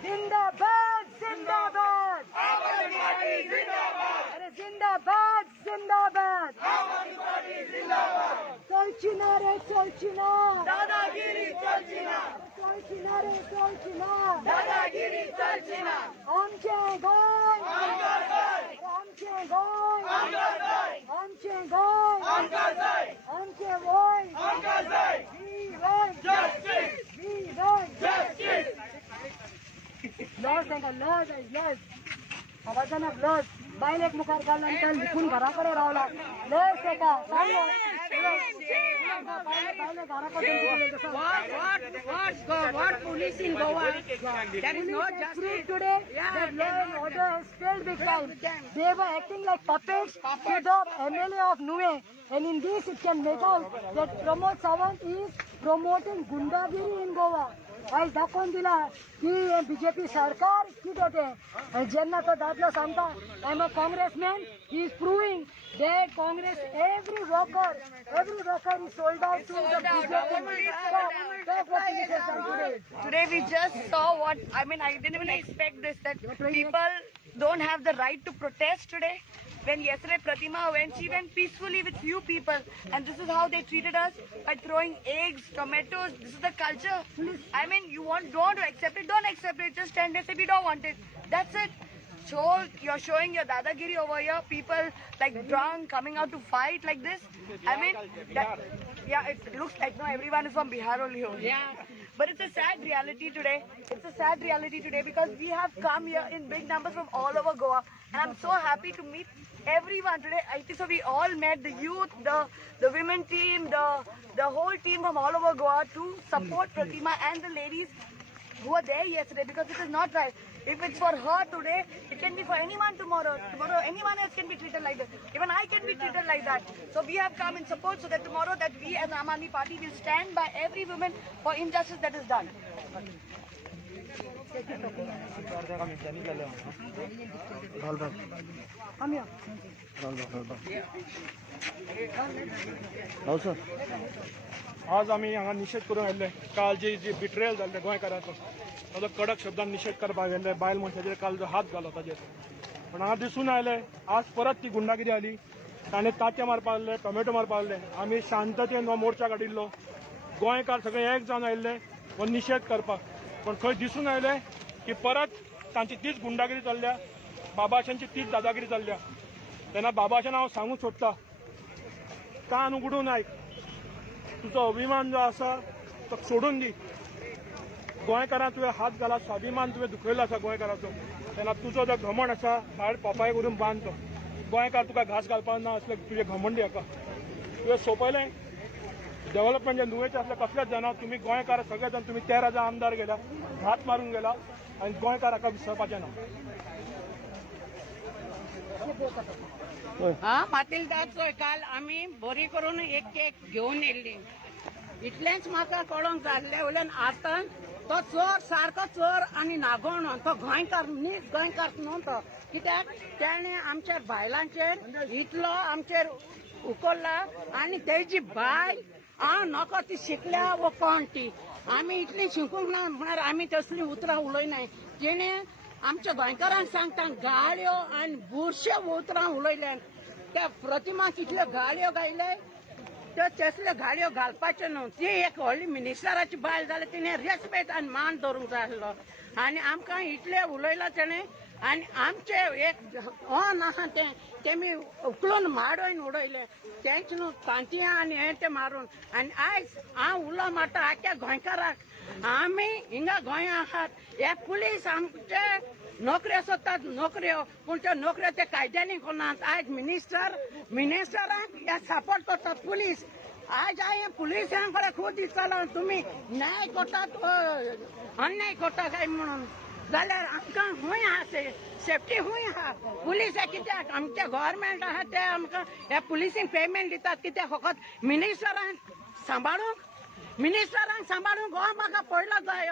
Zindabad, Zindabad. Aam Aadmi Party Zindabad. Arre Zindabad, Zindabad. Aam Aadmi Party Zindabad. Cholchina re Cholchina. Dadagiri Cholchina. Cholchina re Cholchina. Dadagiri Cholchina. Amche goy. Amkar goy. Amche goy. Amkar goy. Amche goy. Amkar goy. Amche goy. Amkar goy. We want justice. We want justice. Loss आहे का loss आहे loss आवाजानं loss बाईल एक मुखार घालल्यानंतर लिखून घराकडे रावला loss आहे का What police in Goa? There is no justice today. That law and order has failed big time. They were acting like puppets to the MLA of Nuhe. And in this it can make out that Pramod Sawant is promoting gundagiri in Goa. आज दाखवून दिला की BJP सरकार किती ते ज्यांना तो दादलो सांगता I am a Congressman he is proving that Congress, every worker is sold out to the BJP. Today we just saw what, I mean, I didn't even expect this, that people don't have the right to protest today. When yesterday Pratima went, she went peacefully with few people, and this is how they treated us, by throwing eggs, tomatoes. This is the culture. I mean, don't want to accept it, don't accept it. Just stand there, say we don't want it. That's it. So you're showing your dadagiri over here, people like drunk coming out to fight like this. I mean, yeah, it looks like no, everyone is from Bihar only. Yeah. But it's a sad reality today. It's a sad reality today because we have come here in big numbers from all over Goa. And I'm so happy to meet everyone today. I think so we all met the youth, the women team, the whole team from all over Goa to support Pratima and the ladies who were there yesterday, because it is not right. If it's for her today, it can be for anyone tomorrow. Tomorrow, anyone else can be treated like that. Even I can be treated like that. So we have come in support so that tomorrow that we as Aam Aadmi Party will stand by every woman for injustice that is done. आज आम्ही हांगा निषेध करून आयले. काल जी betrayal जाल्ले गोंयकारांचो ताजो कडक शब्दांत निषेध करपाक गेल्ले. बायल मनशाचेर काल जो हात घालो ताजेर, पण हांगा दिसून आयले आज परत ती गुंडागिरी आली. ताणें तांते मारपाक लागले, टोमॅटो मारपाक लागले. आमी शांततेन हो मोर्चा काडिल्लो. गोंयकार सगळे एक जावन आयिल्ले हो निषेध करपाक, पण खंय दिसून आयले की परत तांची तीच गुंडागिरी चल्ल्या, बाबाशांची तीच दादागिरी चल्ल्या. तेन्ना बाबाशान हांव सांगूंक सोदतां, कान उगडून आयक. तुजो अभिमान जो आसा तो सोडून दी. गोंयकारांक तुवें हात घाला, स्वाभिमान तुवें दुखयलो आसा गोंयकाराचो. तेन्ना तुजो जो घमंड आसा भायर पोपाय करून बांद तो. गोंयकार तुका घास घालपाक ना असले तुजे घमंडी हाका. तुवें सोंपयलें डेव्हलपमेंट जे नुवेचे असले कसलेच जाणा. तुम्ही गोंयकार सगळे जाण तुम्ही 13 आमदार गेला, घात मारून गेला आणि गोंयकार हाका विसरपाचें ना. मातीलदार काल आम्ही बरी करून एक केक घेऊन येयल्ली. इतलेंच म्हाका कळोंक जाल्लें वयल्यान आतां तो चोर सारको चोर आनी नागोण. तो गोंयकार न्ही, गोंयकार न्हू तो. कित्याक तेणे आमच्या बायलांचेर इतलो आमचेर उखल्ला आनी तेजी बायल नको ती शिकल्या वो कोण ती. आमी इतली शिकूंक ना म्हळ्यार आमी तसली उतरां उलयनाय. जेणे आमच्या गोंयकारांक सांगता गाळ्यो आनी बुरशे उतरां उलयल्यान. त्या प्रतिमा कितल्यो गाळ्यो गायले, त्यो तसल्यो गाळ्यो घालपाच्यो न्हू. ती एक व्हडली मिनिस्टराची बायल जाल्यार तिणें रेस्पेक्ट आनी मान दवरूंक जाय आसलो. आनी आमकां इतलें उलयलां तेणें. आनी आमचे एक आहा तें तेमी उखलून माडोवन उडयले. तेंच न्हू तांतयां आनी हें तें मारून. आनी आयज हांव उलो मारता आख्या गोंयकाराक. आमी हिंगा गोंया आहात. हे पुलीस आमचे नोकऱ्यो सोदतात, नोकऱ्यो, पूण त्यो नोकऱ्यो ते कायद्यानी कोनात. आयज मिनिस्टरांक हे सपोर्ट करतात पुलीस. आज हांवें पुलिसां कडेन खूब दीस जालो तुमी न्याय करतात अन्याय करता काय म्हणून. जाल्यार आमकां खूंय आहा सेफ्टी खूंय आहा. पुलीस कित्याक आमचे गव्हर्मेंट आहा ते आमकां ह्या पुलिसींक पेमेंट दितात. कित्याक फकत मिनिस्टरांक सांबाळूंक हो म्हाका पडलो जाय.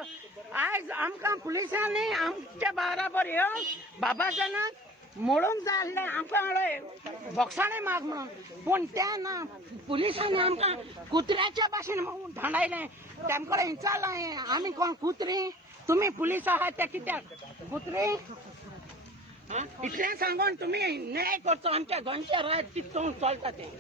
आयज आमकां पुलिसांनी आमच्या बराबर येवन बाबाजानाक मोडूंक जाय आसलें. आमकां बोक्साणें माग म्हणून, पूण तें ना. पुलिसांनी आमकां कुत्र्याच्या भाशेन धांडायलें. तेमकडे विचारलें आमी कोण कुत्री, तुम्ही पुलीस आहात त्या कित्याक कुत्री. इतलें सांगून तुम्ही न्याय करचो. आमच्या गोंयच्या रायत कितून चलता ते.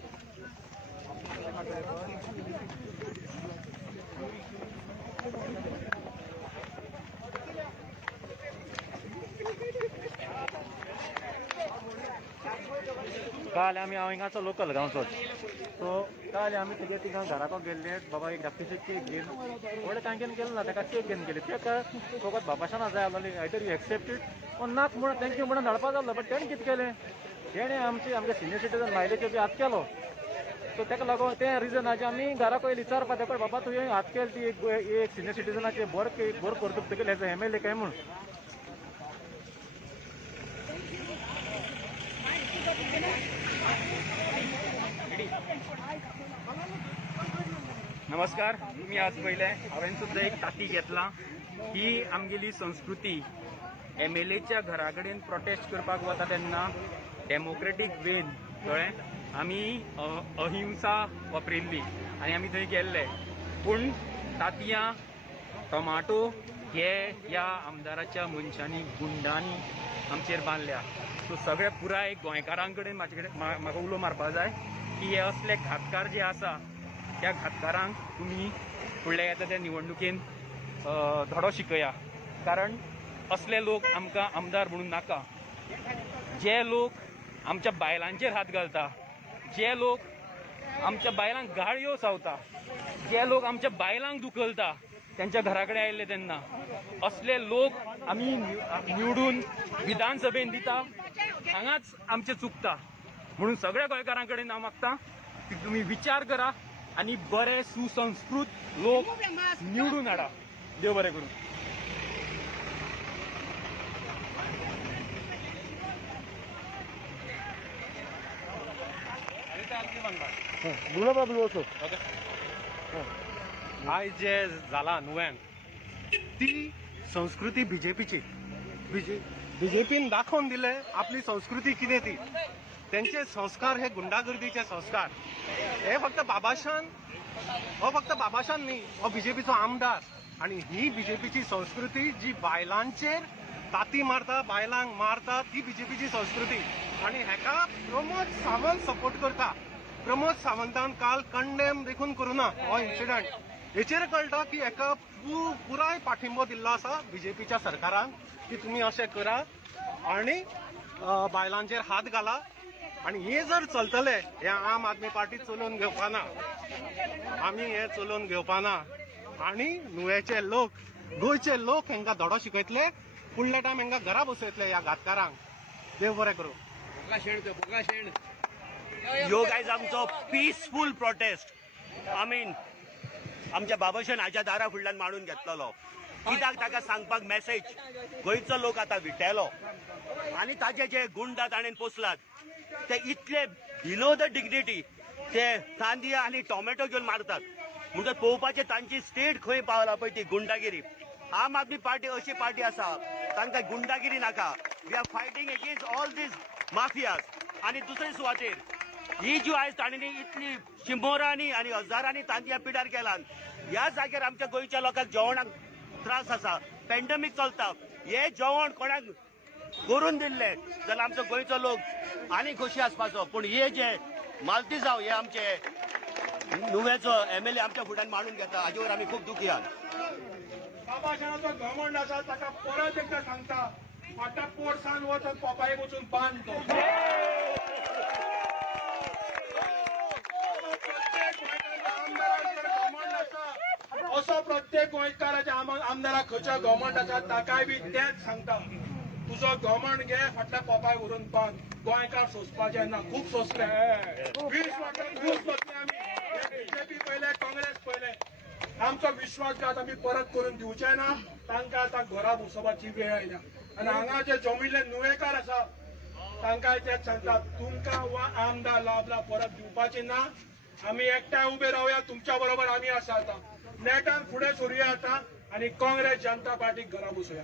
काल आमी हांव हिंगाचो लोकल गांवचोच. सो काल आमी तेजे थिंगा घराको गेल्ले. बाबा एक धाकटीशी केक घेवन व्हडले तांगेन गेलो ना, ताका केक घेवन गेले. तेका फकत बाबाशाना जाय आसलोली. आयदर यू एक्सेप्टेड ओ नाक म्हणून थँक्यू म्हणून धाडपा जाल्लो. बट तेणें कितें केलें, तेणें आमच्या सिनियर सिटीजन बायलेचेर बी हात केलो. सो तेका लागून तें रिजनाचें आमी घरा पयलीं विचारपा तेका बाबा तुवें हात केलो ती एक सिनियर सिटीजनाचेर बरो करता तुगेले एज अ MLA काय म्हणून. नमस्कार. तुम्ही आज पहिले हांवें सुद्धा एक ताती घेतला. ही आमगेली संस्कृती. MLAच्या घरा कडेन प्रोटेस्ट करपाक वता तेन्ना डेमोक्रेटीक वेन कळ्ळें. आमी अहिंसा वापरिल्ली आनी आमी थंय गेल्ले. पूण तातयां टोमाटो हे ह्या आमदाराच्या मनशांनी गुंडांनी आमचेर बांदल्या. सो सगळे पुराय गोंयकारां कडेन म्हाका उलो मारपाक जाय की हे असले घातकार जे आसा त्या घातकारांक तुम्ही फुडल्या येता त्या निवडणुकेन धडो शिकया. कारण असले लोक आमकां आमदार म्हणून नाका. जे लोक आमच्या बायलांचेर हात घालता, जे लोक आमच्या बायलांक गाळयो चावता, जे लोक आमच्या बायलांक दुखलता, त्यांच्या घराकडे आयिल्ले तेन्ना असले लोक आम्ही निवडून विधानसभेन दिता हांगाच आमचे चुकता. म्हणून सगळ्या गोंयकारां कडेन हांव मागता की तुम्ही विचार करा आणि बरे सुसंस्कृत लोक निवडून हाडा. देव बरें करूं. आयज जे जाला नुवें ती संस्कृती बीजेपीची. बीजेपीन दाखोवन दिले आपली संस्कृती कितें ती. त्यांचे संस्कार हे गुंडागर्दीचे संस्कार. हे फक्त बाबाशान न्ही, हो बीजेपीचो आमदार. आणि ही बीजेपीची संस्कृती जी बायलांचेर ताती मारता, बायलांक मारता, ती बीजेपीची संस्कृती. आणि हेका प्रमोद सावंत सपोर्ट करता. प्रमोद सावंतान काल कंडेम देखून करूना हो इन्सिडंट. हेचेर कळटा की एका पुराय पाठिंबो दिल्लो आसा बीजेपीच्या सरकारान की तुम्ही अशें करा आणि बायलांचेर हात घाला. आणि हे जर चलतले हे आम आदमी पार्टी चलोवन घेवपाना. आमी हे चलोवन घेवपाना. आणि नुवेचे लोक, गोंयचे लोक हांकां धडो शिकयतले. फुडल्या टायम हांकां घरा बसयतले ह्या घातकारांक. देव बरें करूं. ह्यो गायज आमचो पीसफूल प्रोटेस्ट आमच्या बाबाशान हाच्या दारा फुडल्यान मांडून घेतलेलो. कित्याक ताका सांगपाक मेसेज गोंयचो लोक आतां विटेलो. आनी ताजे जे गुंडा ताणेन पोसलात ते इतले बिलो द डिग्निटी ते कांदे आनी टोमॅटो घेवन मारतात. म्हणटच पळोवपाचें तांची स्टेट खंय पावला पळय ती गुंडागिरी. आम आदमी पार्टी अशी पार्टी आसा तांकां गुंडागिरी नाका. We are fighting against all these mafias. आनी दुसरे सुवातेर ही जी आयज ताणीं इतली शिंबोरांनी आनी हजारांनी तांतयां पिड्यार केलात, ह्या जाग्यार आमच्या गोंयच्या लोकांक जेवणाक त्रास आसा. पॅन्डेमीक चलता. हे जेवण कोणाक करून दिल्ले जाल्यार आमचो गोंयचो लोक आनी खोशी आसपाचो. पूण हे जे मालती जाव हे आमचे नुवेचो MLA आमच्या फुड्यान मांडून घेता हाजे वयर आमी खूब दुखी आहात. बाबाशानाचो घमंड आसा ताका परत एकदा सांगता फाटां पोरसान वचून पोपायेक वचून बांद तो. असो प्रत्येक गोंयकाराच्या आमदाराक खंयच्या घमंड आसा ताकाय बी तेच सांगता तुजो घमंड घे फाटल्या पोपाय व्हरून बांद. गोंयकार सोंसपाचें ना. खूब सोंसले. 20 वर्सां खूब सोंसले आमी. बीजेपी पयले, काँग्रेस पयले. आमचो विश्वासघात आमी परत करून दिवचे ना. तांकां आतां घरा बसोवपाची वेळ आयल्या. आनी हांगा जे जमिल्ले नुवेकार आसा तांकांय तेच सांगता तुमकां हो आमदार लाभला परत दिवपाचे ना. आमी एकठांय उबे रावया. तुमच्या बरोबर आमी आसा आतां. नेटान फुडें सरुया आतां आनी काँग्रेस जनता पार्टीक घरा बसोवया.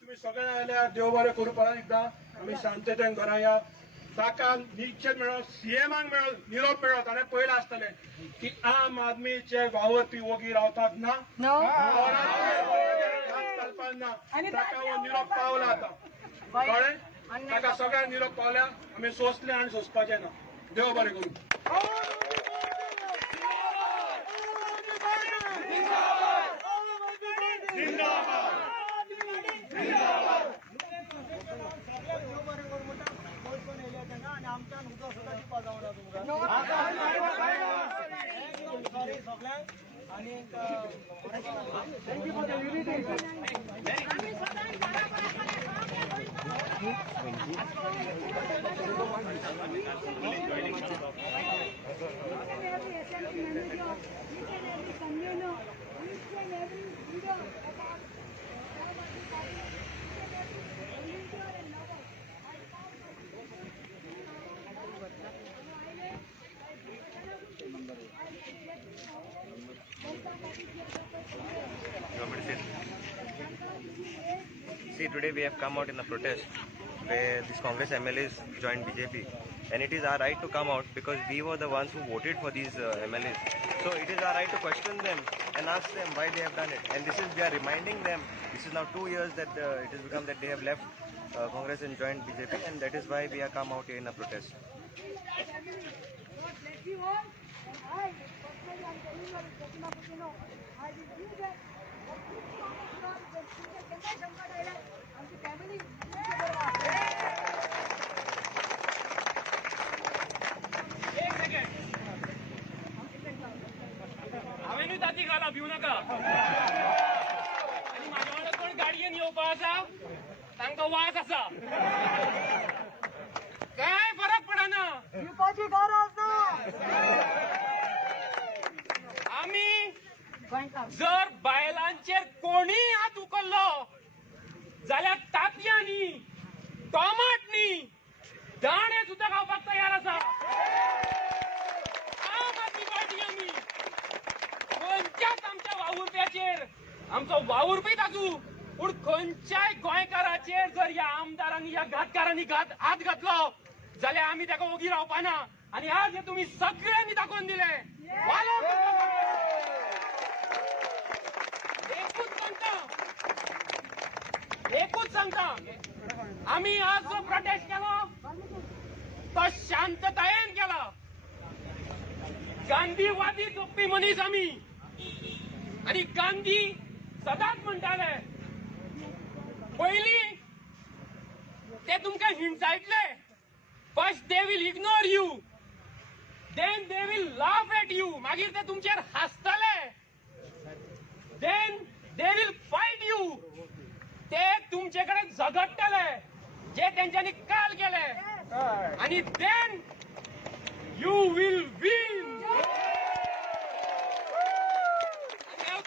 तुम्ही सगळे आयल्या देव बरें करूं. परत एकदा आमी शांततेन घरा या. ताका निश्चित मेळ्ळो CMाक मेळ्ळो निरोप मेळ्ळो. ताणें पयलें आसतलें की आम आदमीचे वावरपी वोगी रावतात ना. घालपाक ना. ताका हो निरोप पावला आतां. कळ्ळें. ताका सगळ्यांक निरोप पावल्या. आमी सोंसले आनी सोंसपाचें ना. देव बरें करूं. See, today we have come out in a protest where these Congress MLAs joined BJP, and it is our right to come out because we were the ones who voted for these MLAs. So it is our right to question them and ask them why they have done it. And this is, we are reminding them, this is now 2 years that it has become that they have left Congress and joined BJP, and that is why we have come out here in a protest. हांवेनूय ताती घाला भिवू नाका आनी म्हाज्या वांगडा कोण गाडयेन येवपा आसा तांकां वास आसा काय फरक पडना दिवपाची गरज ना आमी जर बायलांचेर कोणीय हात उखल्लो जाल्यार तांतयांनी टोमाटनी दाणे सुद्दां खावपाक तयार आसा आम आदमी पार्टी आमी खंयच्याच आमच्या वावुरप्याचेर आमचो वावुरपीच आसूं पूण खंयच्याय गोंयकाराचेर जर ह्या आमदारांनी ह्या घातकारांनी हात घातलो जाल्यार आमी ताका ओगी रावपाना आनी आज हे तुमी सगळ्यांनी दाखोवन दिले एकूच सांगता आमी आज जो प्रोटेस्ट केलो तो शांततायेन केला गांधीवादी जोडपी मनीस आमी आणि गांधी सदांच म्हणटाले पयली ते तुमकां हिणसायतले first they will ignore you then they will laugh at you मागीर ते तुमचेर हांसतले then they will fight you ते तुमचे कडेन झगडटले जे तेंच्यांनी काल केले आणि देन यू विल विन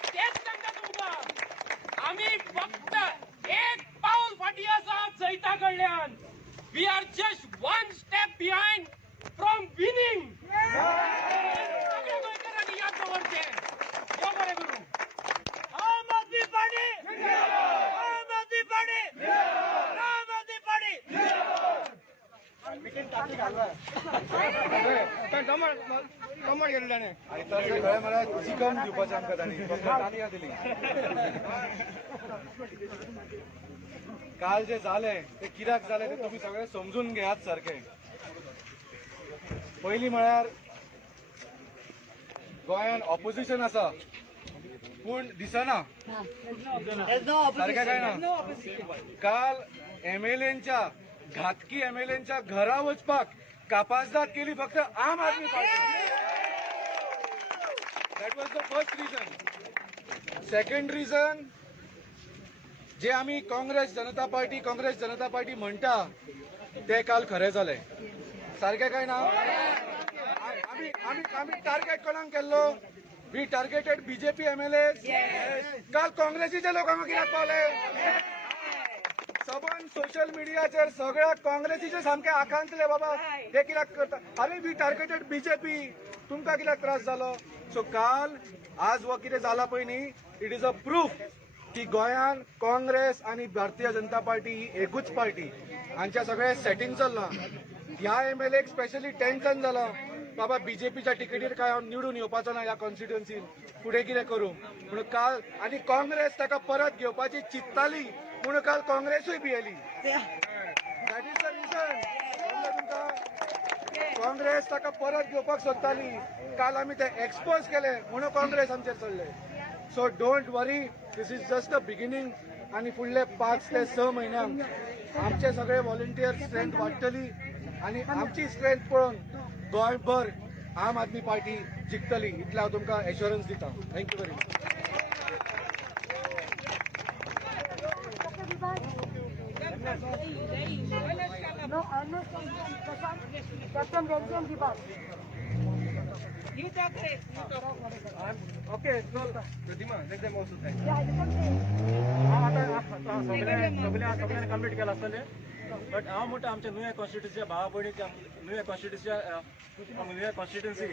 तेच सांगता तुमकां आमी फक्त एक पाऊल फाटी आसा चैता कडल्यान we are just one step behind from winning सगळे गोंयकारांनी याद दवरचें देव बरें करूं आम आदमी पार्टी आम आदमी पार्टी आम आदमी पार्टी मिटिंग ताकी घालवा कमळ गेल्ल्याने आयतारचे खंय मला चिकन दिवपाचें आमकां तांणी तालियां दिली काल जे जालें ते कित्याक जालें ते तुमी सगळे समजून घेयात सारके पयलीं म्हळ्यार गोंयान ऑपोजिशन आसा पूण दिसना सारकें काय ना काल एमएलएंच्या घातकी एमएलएंच्या घरा वचपाक कापासदाद केली फक्त Aam Aadmi party that was the first reason second reason जे आमी काँग्रेस जनता पार्टी म्हणटा ते काल खरें जालें सारकें काय ना आमी टार्गेट कोणाक केल्लो वी टार्गेटेड बीजेपी एमएलए काल काँग्रेसीचे लोकांक कित्याक पावले सबन सोशल मिडियाचेर सगळ्या काँग्रेसीचे सामके आकांतले बाबा ते कित्याक करता अरे वी टार्गेटेड बीजेपी तुमकां कित्याक त्रास जालो सो काल आज हो कितें जाला पळय न्ही इट इज अ प्रूफ की गोंयान काँग्रेस आणि भारतीय जनता पार्टी ही एकूच पार्टी हांच्या सगळे सेटिंग चल्लां ह्या एमएलएक स्पेशली टेन्शन जालां बाबा बीजेपीच्या टिकेटीर काय हांव निवडून येवपाचो ना ह्या कॉन्स्टिट्युएन्सीन फुडें कितें करूं म्हणून काल आनी काँग्रेस ताका परत घेवपाची चिंत्ताली म्हणून काल काँग्रेसूय भियेली दॅट इज द रिजन तुमकां काँग्रेस ताका परत घेवपाक सोदताली काल आमी ते एक्सपोज केले म्हणून काँग्रेस आमचेर चडले so don't worry this is just the beginning आणि फुडले 5 ते 6 म्हयन्यांक आमचे सगळे व्हॉलंटियर स्ट्रेंथ वाडटली आणि आमची स्ट्रेंथ पळोवन गोंयभर आम आदमी पार्टी जिखतली इतलें हांव तुमकां एश्युरन्स दिता thank you very much captain Belgium दिबार ओके प्रतिमा लेट देम ऑल्सो थँक सगळ्यांनी कंप्लीट केला आसतलें बट हांव म्हणटा आमच्या न्यू कॉन्स्टिट्युन्सीच्या भावा भयणीच्या न्यू कॉन्स्टिट्युन्सी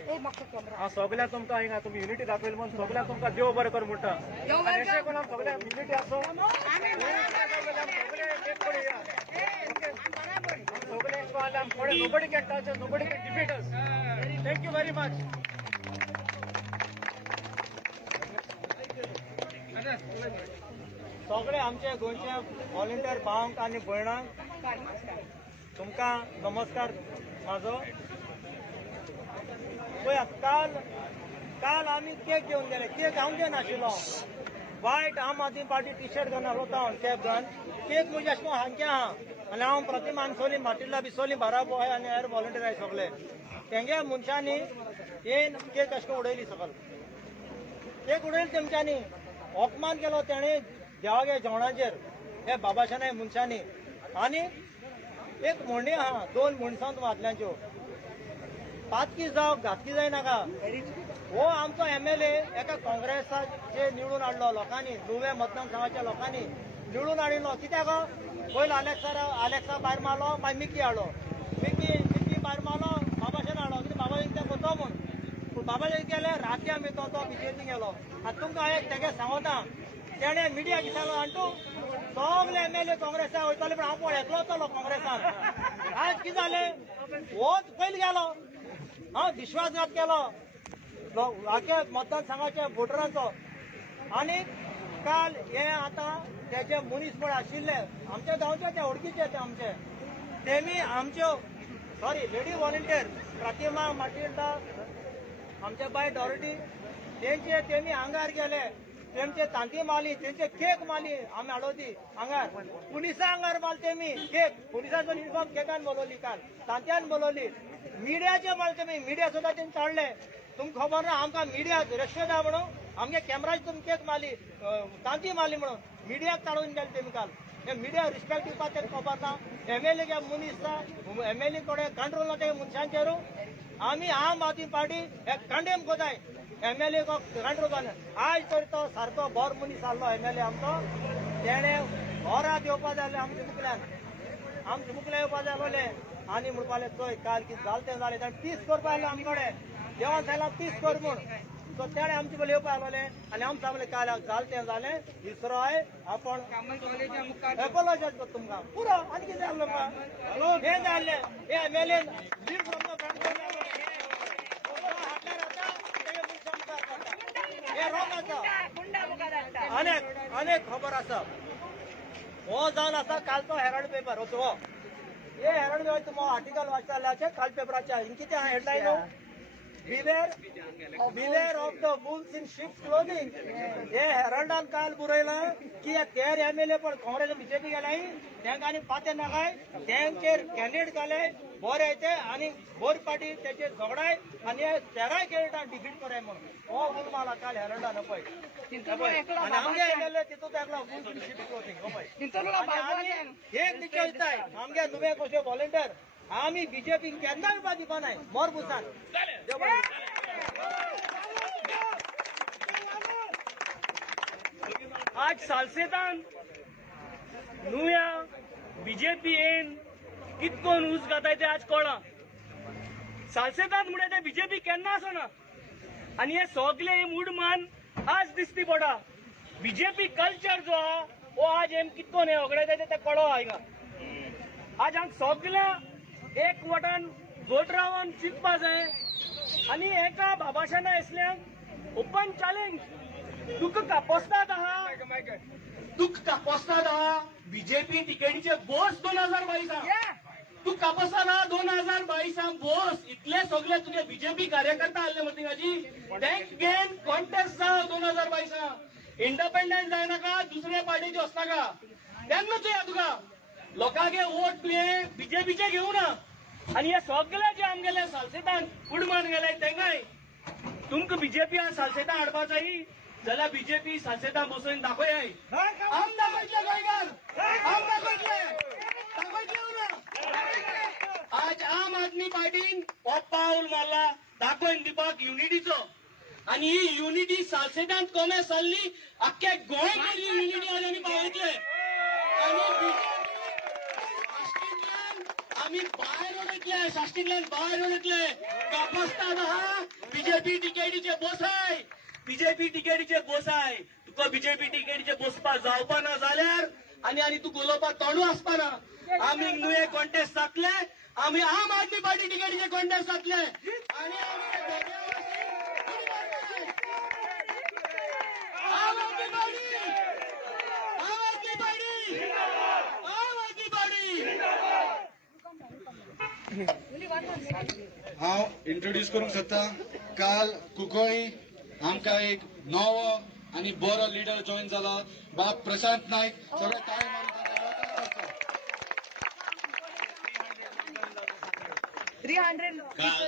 हांव सगळ्यांक तुमकां हिंगा तुमी युनिटी दाखयली म्हणून सगळ्यांक तुमकां देव बरें कर म्हणटा सगळ्यांक युनिटी आसो सगळे nobody can touch us nobody can defeat us thank you very much सगळे आमचे गोंयचे व्हॉलंटियर भावांक आनी भयणांक तुमकां नमस्कार म्हाजो पळयात काल आमी केक घेवन गेले केक हांव घेवन आशिल्लो वायट आम आदमी पार्टी टी शर्ट घालून वता कॅप घालून केक म्हणजे अशें हांगे आहा आनी हांव प्रतिमा आनसोली माटिल्ला बिसोली बारा बॉय आनी हेर व्हॉलंटियर आहाय सगळे तेंगे मनशांनी येन केक अशें उडयली सकल केक उडयली तेमच्यांनी अपमान केलो तेणे देवागे जेवणाचेर हे बाबाशानाय मनशांनी आनी एक म्हणणी आहा 2 मनशांत वादल्यांच्यो पातकी जाव घातकी जायनाका हो आमचो MLA एका काँग्रेसाचे निवडून हाडलो लोकांनी नुवे मतदारसंघाच्या लोकांनी निवडून हाडिल्लो कित्याक पयलो आलेक्सा भायर मारलो मागीर मिकी हाडलो मिकी भायर मारलो बाबाशान हाडलो कितें बाबाशान तें करतो म्हूण पूण बाबाशान गेले राती आमी तो BJP गेलो आतां तुमकां हांव एक तेगे सांगता तेणे मिडिया दिसालो आनी तूं सगळे MLA काँग्रेसाक वयताले पूण हांव पळय एकलो वतलो काँग्रेसान आज कितें जालें होच पयलीं गेलो हांव विश्वासघात केलो आख्या मतदारसंघाच्या वोटरांचो आनी काल हे आतां तेचे मनीस पळय आशिल्ले आमच्या गांवचे ते ओळखीचे ते आमचे तेमी आमच्यो सॉरी लेडी व्हॉलंटियर प्रतिमा माटिल्डा आमचे बाय डॉरिटी तेमी आंगार गेले तेमचे तांती मारली तेंचे केक मारली आमी हाडोती आंगार पुलिसां आंगार मारली तेमी केक पुलिसाचो युनिफॉर्म केकान बोलवली काल तांत्यान बोलवली मिडियाचे मारले तेमी मिडिया सुद्दां तेमी चाडले तुमकां खबर ना आमकां मिडिया रेस्ट्यो दा म्हणून आमगे कॅमेराची तुमी केक मारली तांती मारली म्हणून मिडियाक चाडून गेले तेमी काल हे मिडिया रिस्पेक्ट दिवपाक तेका खबर ना MLA गे मनीस MLA कडेन कंट्रोल ना ते मनशांचेरू आमी आम आदमी पार्टी हे कंडेम कोताय MLA को कंट्रोल करना आज तर तो सारको बोर मनीस आहलो MLA आमचो तेणे घरांत येवपा जाय आसलें आमचे मुखल्या येवपा जाय आसले आनी म्हणपाले चोय काल कितें जालें तें जालें ताणें पीस करपा आयलो आमचे कडेन देवान सांगलां पीस कर म्हूण सो तेणे आमचे कडेन येवपा आसलोले आनी आमी सांगलें काल जालें तें जालें विसराय आपण एपोलॉजायज करता तुमकां पुरो आनी कितें जालें म्हाका हें जाल्लें हे MLA lead from the front हे रॉंग आसा अनेक खबर आसा हो जावन आसा कालचो हेराल्ड पेपर हो हे हेराल्ड पेपर तुमो आर्टिकल वाचताले काल पेपराचे कितें आहा headline Beware of the wolves in sheep's clothing. हे हेराल्डान काल बरयलां की तेर MLA पण काँग्रेस BJP गेलाय तेंका आनी पाते नाकाय तेंचेर कॅन्डिडेट घालाय बोरे येते आनी बोर पार्टी तेचे झगडाय आनी तेराय कॅन्डिडेटान डिफीट कराय म्हणून हो उल माला काल हेराल्डान पळय आनी आमगे MLA तितूंत एकलो wolves in sheep's clothing हो पळय एक दिसता आमगे नुवे कशे व्हॉलंटियर आमी BJP केन्ना येवपा दिवपा नाय मोर बुसान आज सालसेतान नुया BJP येन कितकोन उस घाताय ते आज कळना सालसेतान म्हणून ते BJP केन्ना आसना आनी हे सगळे मूडमान आज दिसती पडा BJP कल्चर जो आहा हो आज हें कितकोन हे ओगडायता ते कळो हांगा आज हांगा सगळ्या एक वटान वोट रावन चिंतपा जाय आनी एका बाबाशाना असल्यांक ओपन चॅलेंज तुका कापोस्ताद आहा BJP टिकेटीचे बोस 2022 तू कापोस्ताद आहा 2022 बोस इतले सगळे तुगे BJP कार्यकर्ता आसले मतींगाची तेंक घेन कॉन्टेस्ट जाव 2022 इंडिपेंडंट जायनाका दुसरे पार्टीचे वचनाका तेन्नाच या तुका लोकांगे वोट तुवें BJPचे घेवं ना आनी हे सगळे जे आमगेले सालसेतान उडमान गेले तेंकाय तुमकां BJP आनी सालसेतां हाडपा जायी जाल्यार BJP सालसेतां बसोवन दाखोयाय आम दाखयतले गोंयकार आम दाखयतले आज आम आदमी पार्टीन हो पावल मारला दाखोवन दिवपाक युनिटीचो आनी ही युनिटी सालसेतांत कोमे जाल्ली आख्खे गोंय युनिटी आज आमी पावयतले आनी आमी भायर उडयतले साश्टींतल्यान भायर उडयतले कापोस्ताद आहा BJP टिकेटीचे बोसाय तुका BJP टिकेटीचे बोसपा जावपा ना जाल्यार आनी तू उलोवपा तोंडू आसपा ना आमी नुये कॉन्टेस्ट जातले आमी आम आदमी पार्टी टिकेटीचे कॉन्टेस्ट जातले आनी हांव इंट्रोड्यूस करूंक सोदता काल कुंकळ्ळी आमकां एक नवो आणि बरो लिडर जॉईन झाला बाब प्रशांत नाईक. सगळे टाळी मारून ताका welcome करतो. 300 काल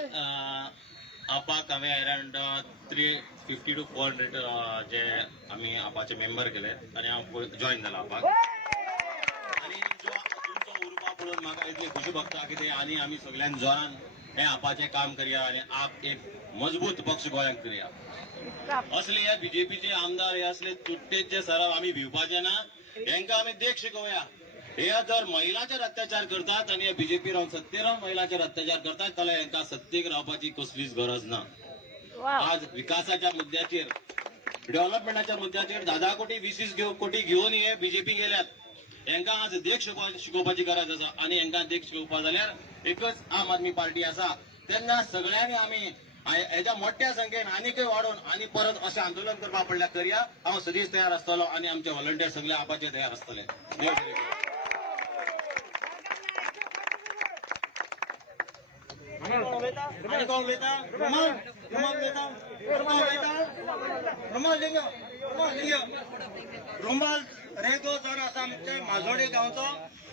आपाक हांवें अरावंड 350 to 400 जे आमी आपाचे मेंबर केले आनी हांव जॉईन जाला आपाक. आनी तुमचो उर्बा पळोवन म्हाका इतली खुशी भोगता कितें आनी आमी सगळ्यान जोरान हें आपाचें काम करया आनी आप एक मजबूत पक्ष गोंयांत करया. असले हे बीजेपीचे आमदार हे असले तुट्टेचे सराव आमी भिवपाचे ना. हेंकां आमी देख शिकोवया. हे जर महिलांचेर अत्याचार करतात आणि बीजेपी रावन सत्तेर रावन महिलांचेर अत्याचार करतात जाल्यार हेंकां सत्तेक रावपाची कसलीच गरज ना. आज विकासाच्या मुद्द्याचेर डेव्हलपमेंटाच्या मुद्द्याचेर 10 कोटी 20 कोटी घेवन हे बीजेपी गेल्यात. हेंकां आज देख शिकोवपाची गरज आसा आनी हेंकां देख शिकोवपा जाल्यार एकच आम आदमी पार्टी आसा. तेन्ना सगळ्यांनी आमी हेच्या मोठ्या संख्येन आनीकय वाडोवन आनी परत अशें आंदोलन करपा पडल्यार करया. हांव सदींच तयार आसतलो आनी आमचे व्हॉलंटियर सगळे आपाचे तयार आसतले. देव बरें करूं. आणि कोण उलयता? रुमाल उलयता? रुमाल रेगो जर आसा आमचे माजोडे गांवचो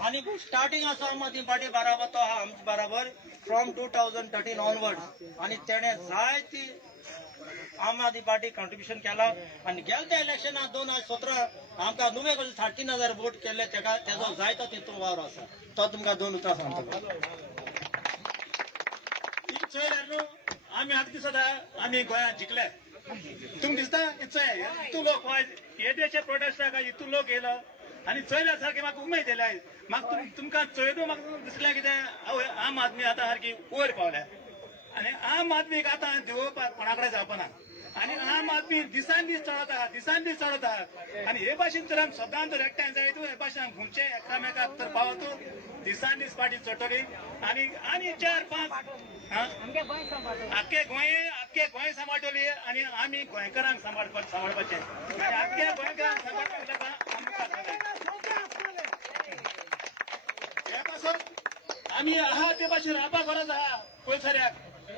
आनी स्टार्टींग आसा आम आदमी पार्टी बराबर तो आहा आमचे बराबर फ्रॉम 2013 ऑनवर्ड्स आनी तेणे जायती आम आदमी पार्टी कॉन्ट्रिब्युशन केला आनी गेल्या इलेक्शनाक 2017 आमकां नुवे 3,500 वोट केले तेजो जायतो तितून वावर आसा. तो तुमकां 2 उतरां सांगता. न्हू आमी आतां दिसता आमी गोंयांत जिखले. तुमकां दिसता इतू लोक येदेचे प्रोटेस्टाक इतू लोक येयलो आनी चयल्या सारकी म्हाका उमेद येयल्या. म्हाका तुमकां चोयदू म्हाका दिसलें कितें आम आदमी आतां सारकी वयर पावल्या आनी आम आदमीक आतां देंवोवपाक कोणा कडेन जावपाना आनी आम आदमी दिसान दीस चडता आनी हे भाशेन जर आमी सदांच जर एकठांय जायत हे भाशेन आमी खुंयचे एकामेकाक तर पावतो दिसान दीस पार्टी चडटली आनी 4-5 आख्खे गोंय सांबाळटली आनी आमी गोंयकारांक सांबाळपाचें आनी आख्ख्या गोंयकारांक सांबाळपाक हे पासून आमी आहा ते भाशेन रावपाक गरज आहा. पयसऱ्याक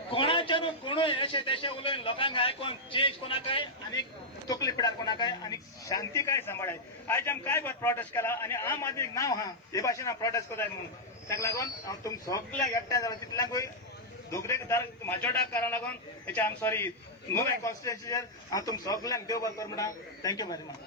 कोणाचे न्हू कोणूय अशें तेशें उलयन लोकांक आयकोन चेंज कोणाकाय आनी तकली पिडाक कोणाकाय आनी शांतीकाय सांबाळाय. आयज आमी काय प्रोटेस्ट केला आनी आम आदमीक नांव आहा हे भाशेन हांव प्रोटेस्ट कोताय म्हणून. ताका लागून हांव तुमकां सगळ्यांक एकठांय जाला तितल्यांकूय दोगरेदार म्हाजोडाक करा लागून हेचे आम सॉरी नुवे कॉन्स्टिट्युएन्सीचेर हांव तुमकां सगळ्यांक देव बरें करूं म्हणटा. Thank you very much.